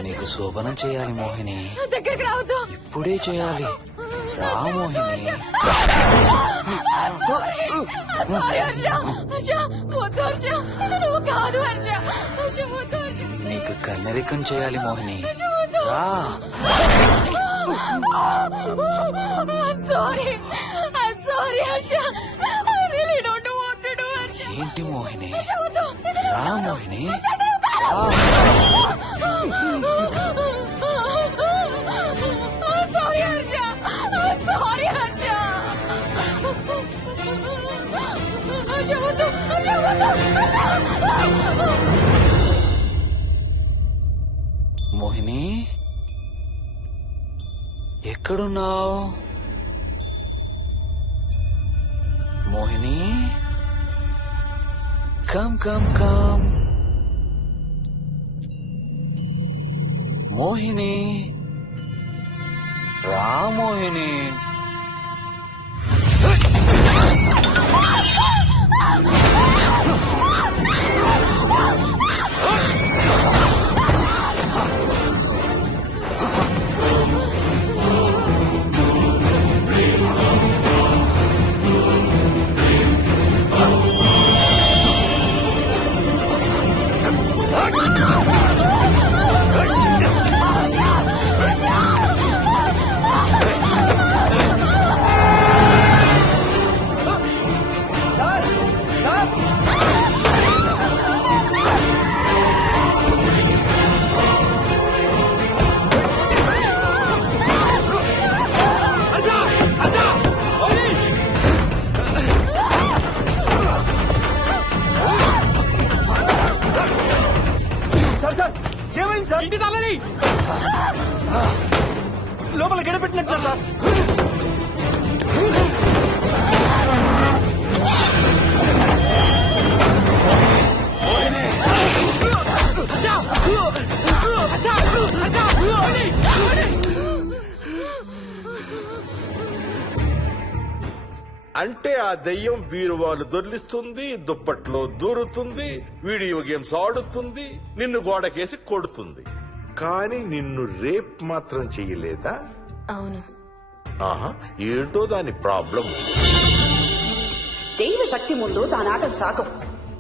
నీకు శోభనం చేయాలి మోహిని. దగ్గరికి రావద్దు. ఇప్పుడే చేయాలి. రా మోహిని. నీకు కన్నరికం చేయాలి మోహిని. రా. ఏంటి మోహిని? రా మోహిని. మోహిని, ఎక్కడున్నావు Mohini? Come come come Mohini. రా మోహిని. ఇంటి తాళాలి. లోపల గడపెట్టినట్టు సార్. అంటే ఆ దెయ్యం బీరువాలు దొర్లిస్తుంది, దుప్పట్లో దూరుతుంది, వీడియో గేమ్స్ ఆడుతుంది, నిన్ను గోడకేసి కొడుతుంది. కానీ నిన్ను రేప్ మాత్రం చెయ్యలేదా? అవును. ఆహా, ఏంటో దాని ప్రాబ్లం. దైవ శక్తి ముందు దాని ఆటలు సాగవు.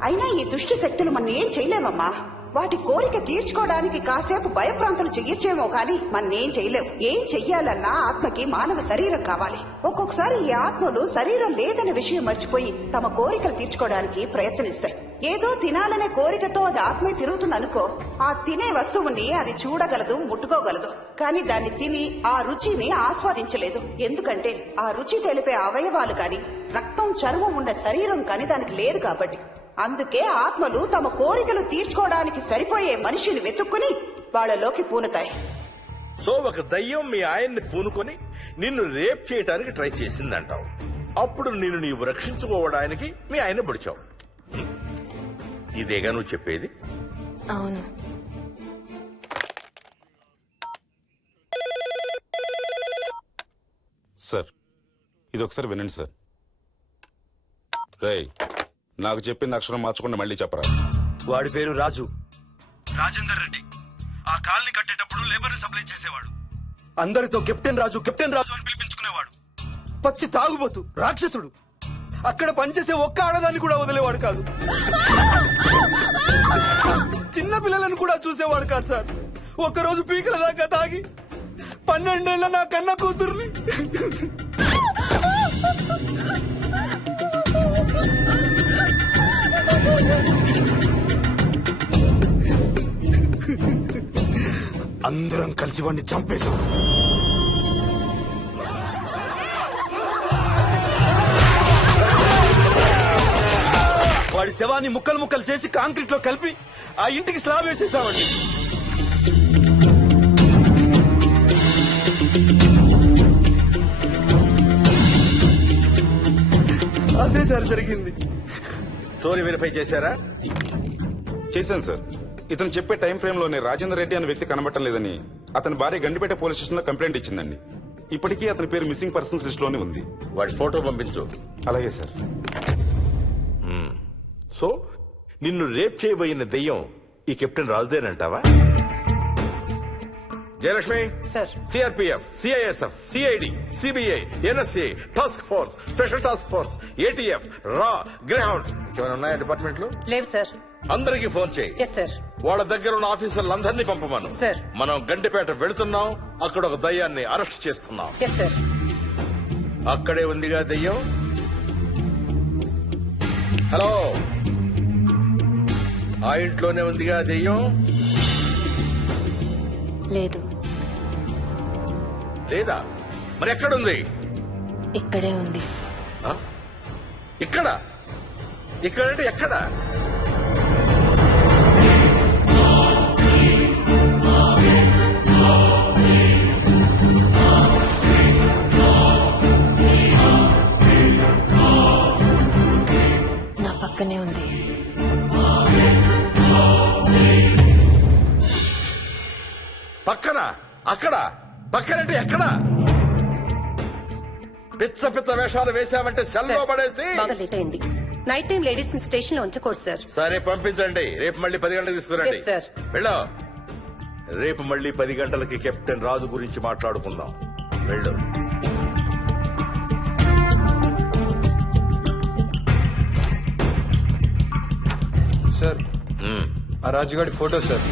అయినా ఈ దుష్ట శక్తులు మన ఏం చేయలేమమ్మా. వాటి కోరిక తీర్చుకోవడానికి కాసేపు భయప్రాంతులు చెయ్యొచ్చేమో కానీ మన్నేం చేయలేవు. ఏం చెయ్యాలన్నా ఆత్మకి మానవ శరీరం కావాలి. ఒక్కొక్కసారి ఈ ఆత్మలు శరీరం లేదనే విషయం మర్చిపోయి తమ కోరికలు తీర్చుకోవడానికి ప్రయత్నిస్తాయి. ఏదో తినాలనే కోరికతో అది ఆత్మే తిరుగుతుందనుకో, ఆ తినే వస్తువుని అది చూడగలదు, ముట్టుకోగలదు. కానీ దాన్ని తిని ఆ రుచిని ఆస్వాదించలేదు. ఎందుకంటే ఆ రుచి తెలిపే అవయవాలు కాని, రక్తం చర్మం ఉండే శరీరం కాని దానికి లేదు కాబట్టి. అందుకే ఆత్మలు తమ కోరికలు తీర్చుకోవడానికి సరిపోయే మనిషిని వెతుక్కుని వాళ్ళలోకి పూనుతాయి. సో ఒక దయ్యం మీ ఆయన్ని పూనుకొని నిన్ను రేప్ చేయడానికి ట్రై చేసిందంటావు. అప్పుడు నిన్ను నీవు రక్షించుకోవడానికి మీ ఆయన పొడిచావు. ఇదేగా నువ్వు చెప్పేది? అవును. సార్, ఇది ఒకసారి వినండి సార్. రేయ్, నాకు చెప్పింది అక్షరం మార్చకుండా మళ్ళీ చెప్పరా. వాడి పేరు రాజు, రాజేందర్ రెడ్డి. ఆ కాలనీ కట్టేటప్పుడు లేబర్ సప్లై చేసేవాడు. అందరితో కెప్టెన్ రాజు కెప్టెన్ రాజు అని పిలిపించుకునేవాడు. పచ్చి తాగుబోతు, రాక్షసుడు. అక్కడ పనిచేసే ఒక్క ఆడదాన్ని కూడా వదిలేవాడు కాదు. చిన్న పిల్లలను కూడా చూసేవాడు కాదు సార్. ఒక్కరోజు పీకల దాకా తాగి 12 ఏళ్ల నా కన్న కూతుర్ని అందరం కలిసి వాడిని చంపేశాం. వాడి శవాన్ని ముక్కలు ముక్కలు చేసి కాంక్రీట్ లో కలిపి ఆ ఇంటికి స్లాబ్ వేసేసామండి. అదే సార్ జరిగింది. స్టోరీ వెరిఫై చేశారా? చేశాను సార్. ఇతను చెప్పే టైం ఫ్రేమ్ లోనే రాజేందర్ రెడ్డి అనే వ్యక్తి కనబడటం లేదని అతని భార్య గండిపేట పోలీస్ స్టేషన్ లో కంప్లైంట్ ఇచ్చిందండి. ఇప్పటికీ అతని పేరు మిస్సింగ్ పర్సన్స్ లిస్ట్ లోనే ఉంది. వాడి ఫోటో పంపించు. అలాగే సార్. సో నిన్ను రేప్ చేయబోయిన దెయ్యం ఈ కెప్టెన్ రాజుదేనంటావా? Jayalakshmi, CRPF, CISF, CID, CBI, NSA, task force, special task force, ATF, రా, గ్రేహౌండ్స్ ఏమైనా ఉన్నాయా డిపార్ట్మెంట్ లో? లేవు సార్. అందరికీ ఫోన్ చేయి. Yes sir. వాళ్ళ దగ్గర ఉన్న ఆఫీసర్లందరినీ పంపమను. సార్. మనం గండిపేట వెళుతున్నాం. అక్కడ ఒక దయ్యాన్ని అరెస్ట్ చేస్తున్నాం. Yes sir. అక్కడే ఉందిగా దయ్యం. హలో, ఆ ఇంట్లోనే ఉందిగా దెయ్యం? లేదు. లేదా? మరి ఎక్కడుంది? ఇక్కడే ఉంది. ఇక్కడ? ఇక్కడంటే ఎక్కడ? నా పక్కనే ఉంది. పక్కన? అక్కడ? పక్కనంటే ఎక్కడ? పిచ్చ పిచ్చ వేషాలు వేశామంటే సెల్లో పడేసి. బాగా లేట్ అయింది. నైట్ టైం లేడీస్ ని స్టేషన్ లో ఉంచకూడదు సార్. సరే పంపించండి. రేపు మళ్ళీ 10 గంటలకు తీసుకురండి. Yes, sir. వెళ్ళు. రేపు మళ్ళీ 10 గంటలకి కెప్టెన్ రాజు గురించి మాట్లాడుకుందాం. వెళ్ళు. సార్, ఆ రాజుగాడి ఫోటో సార్.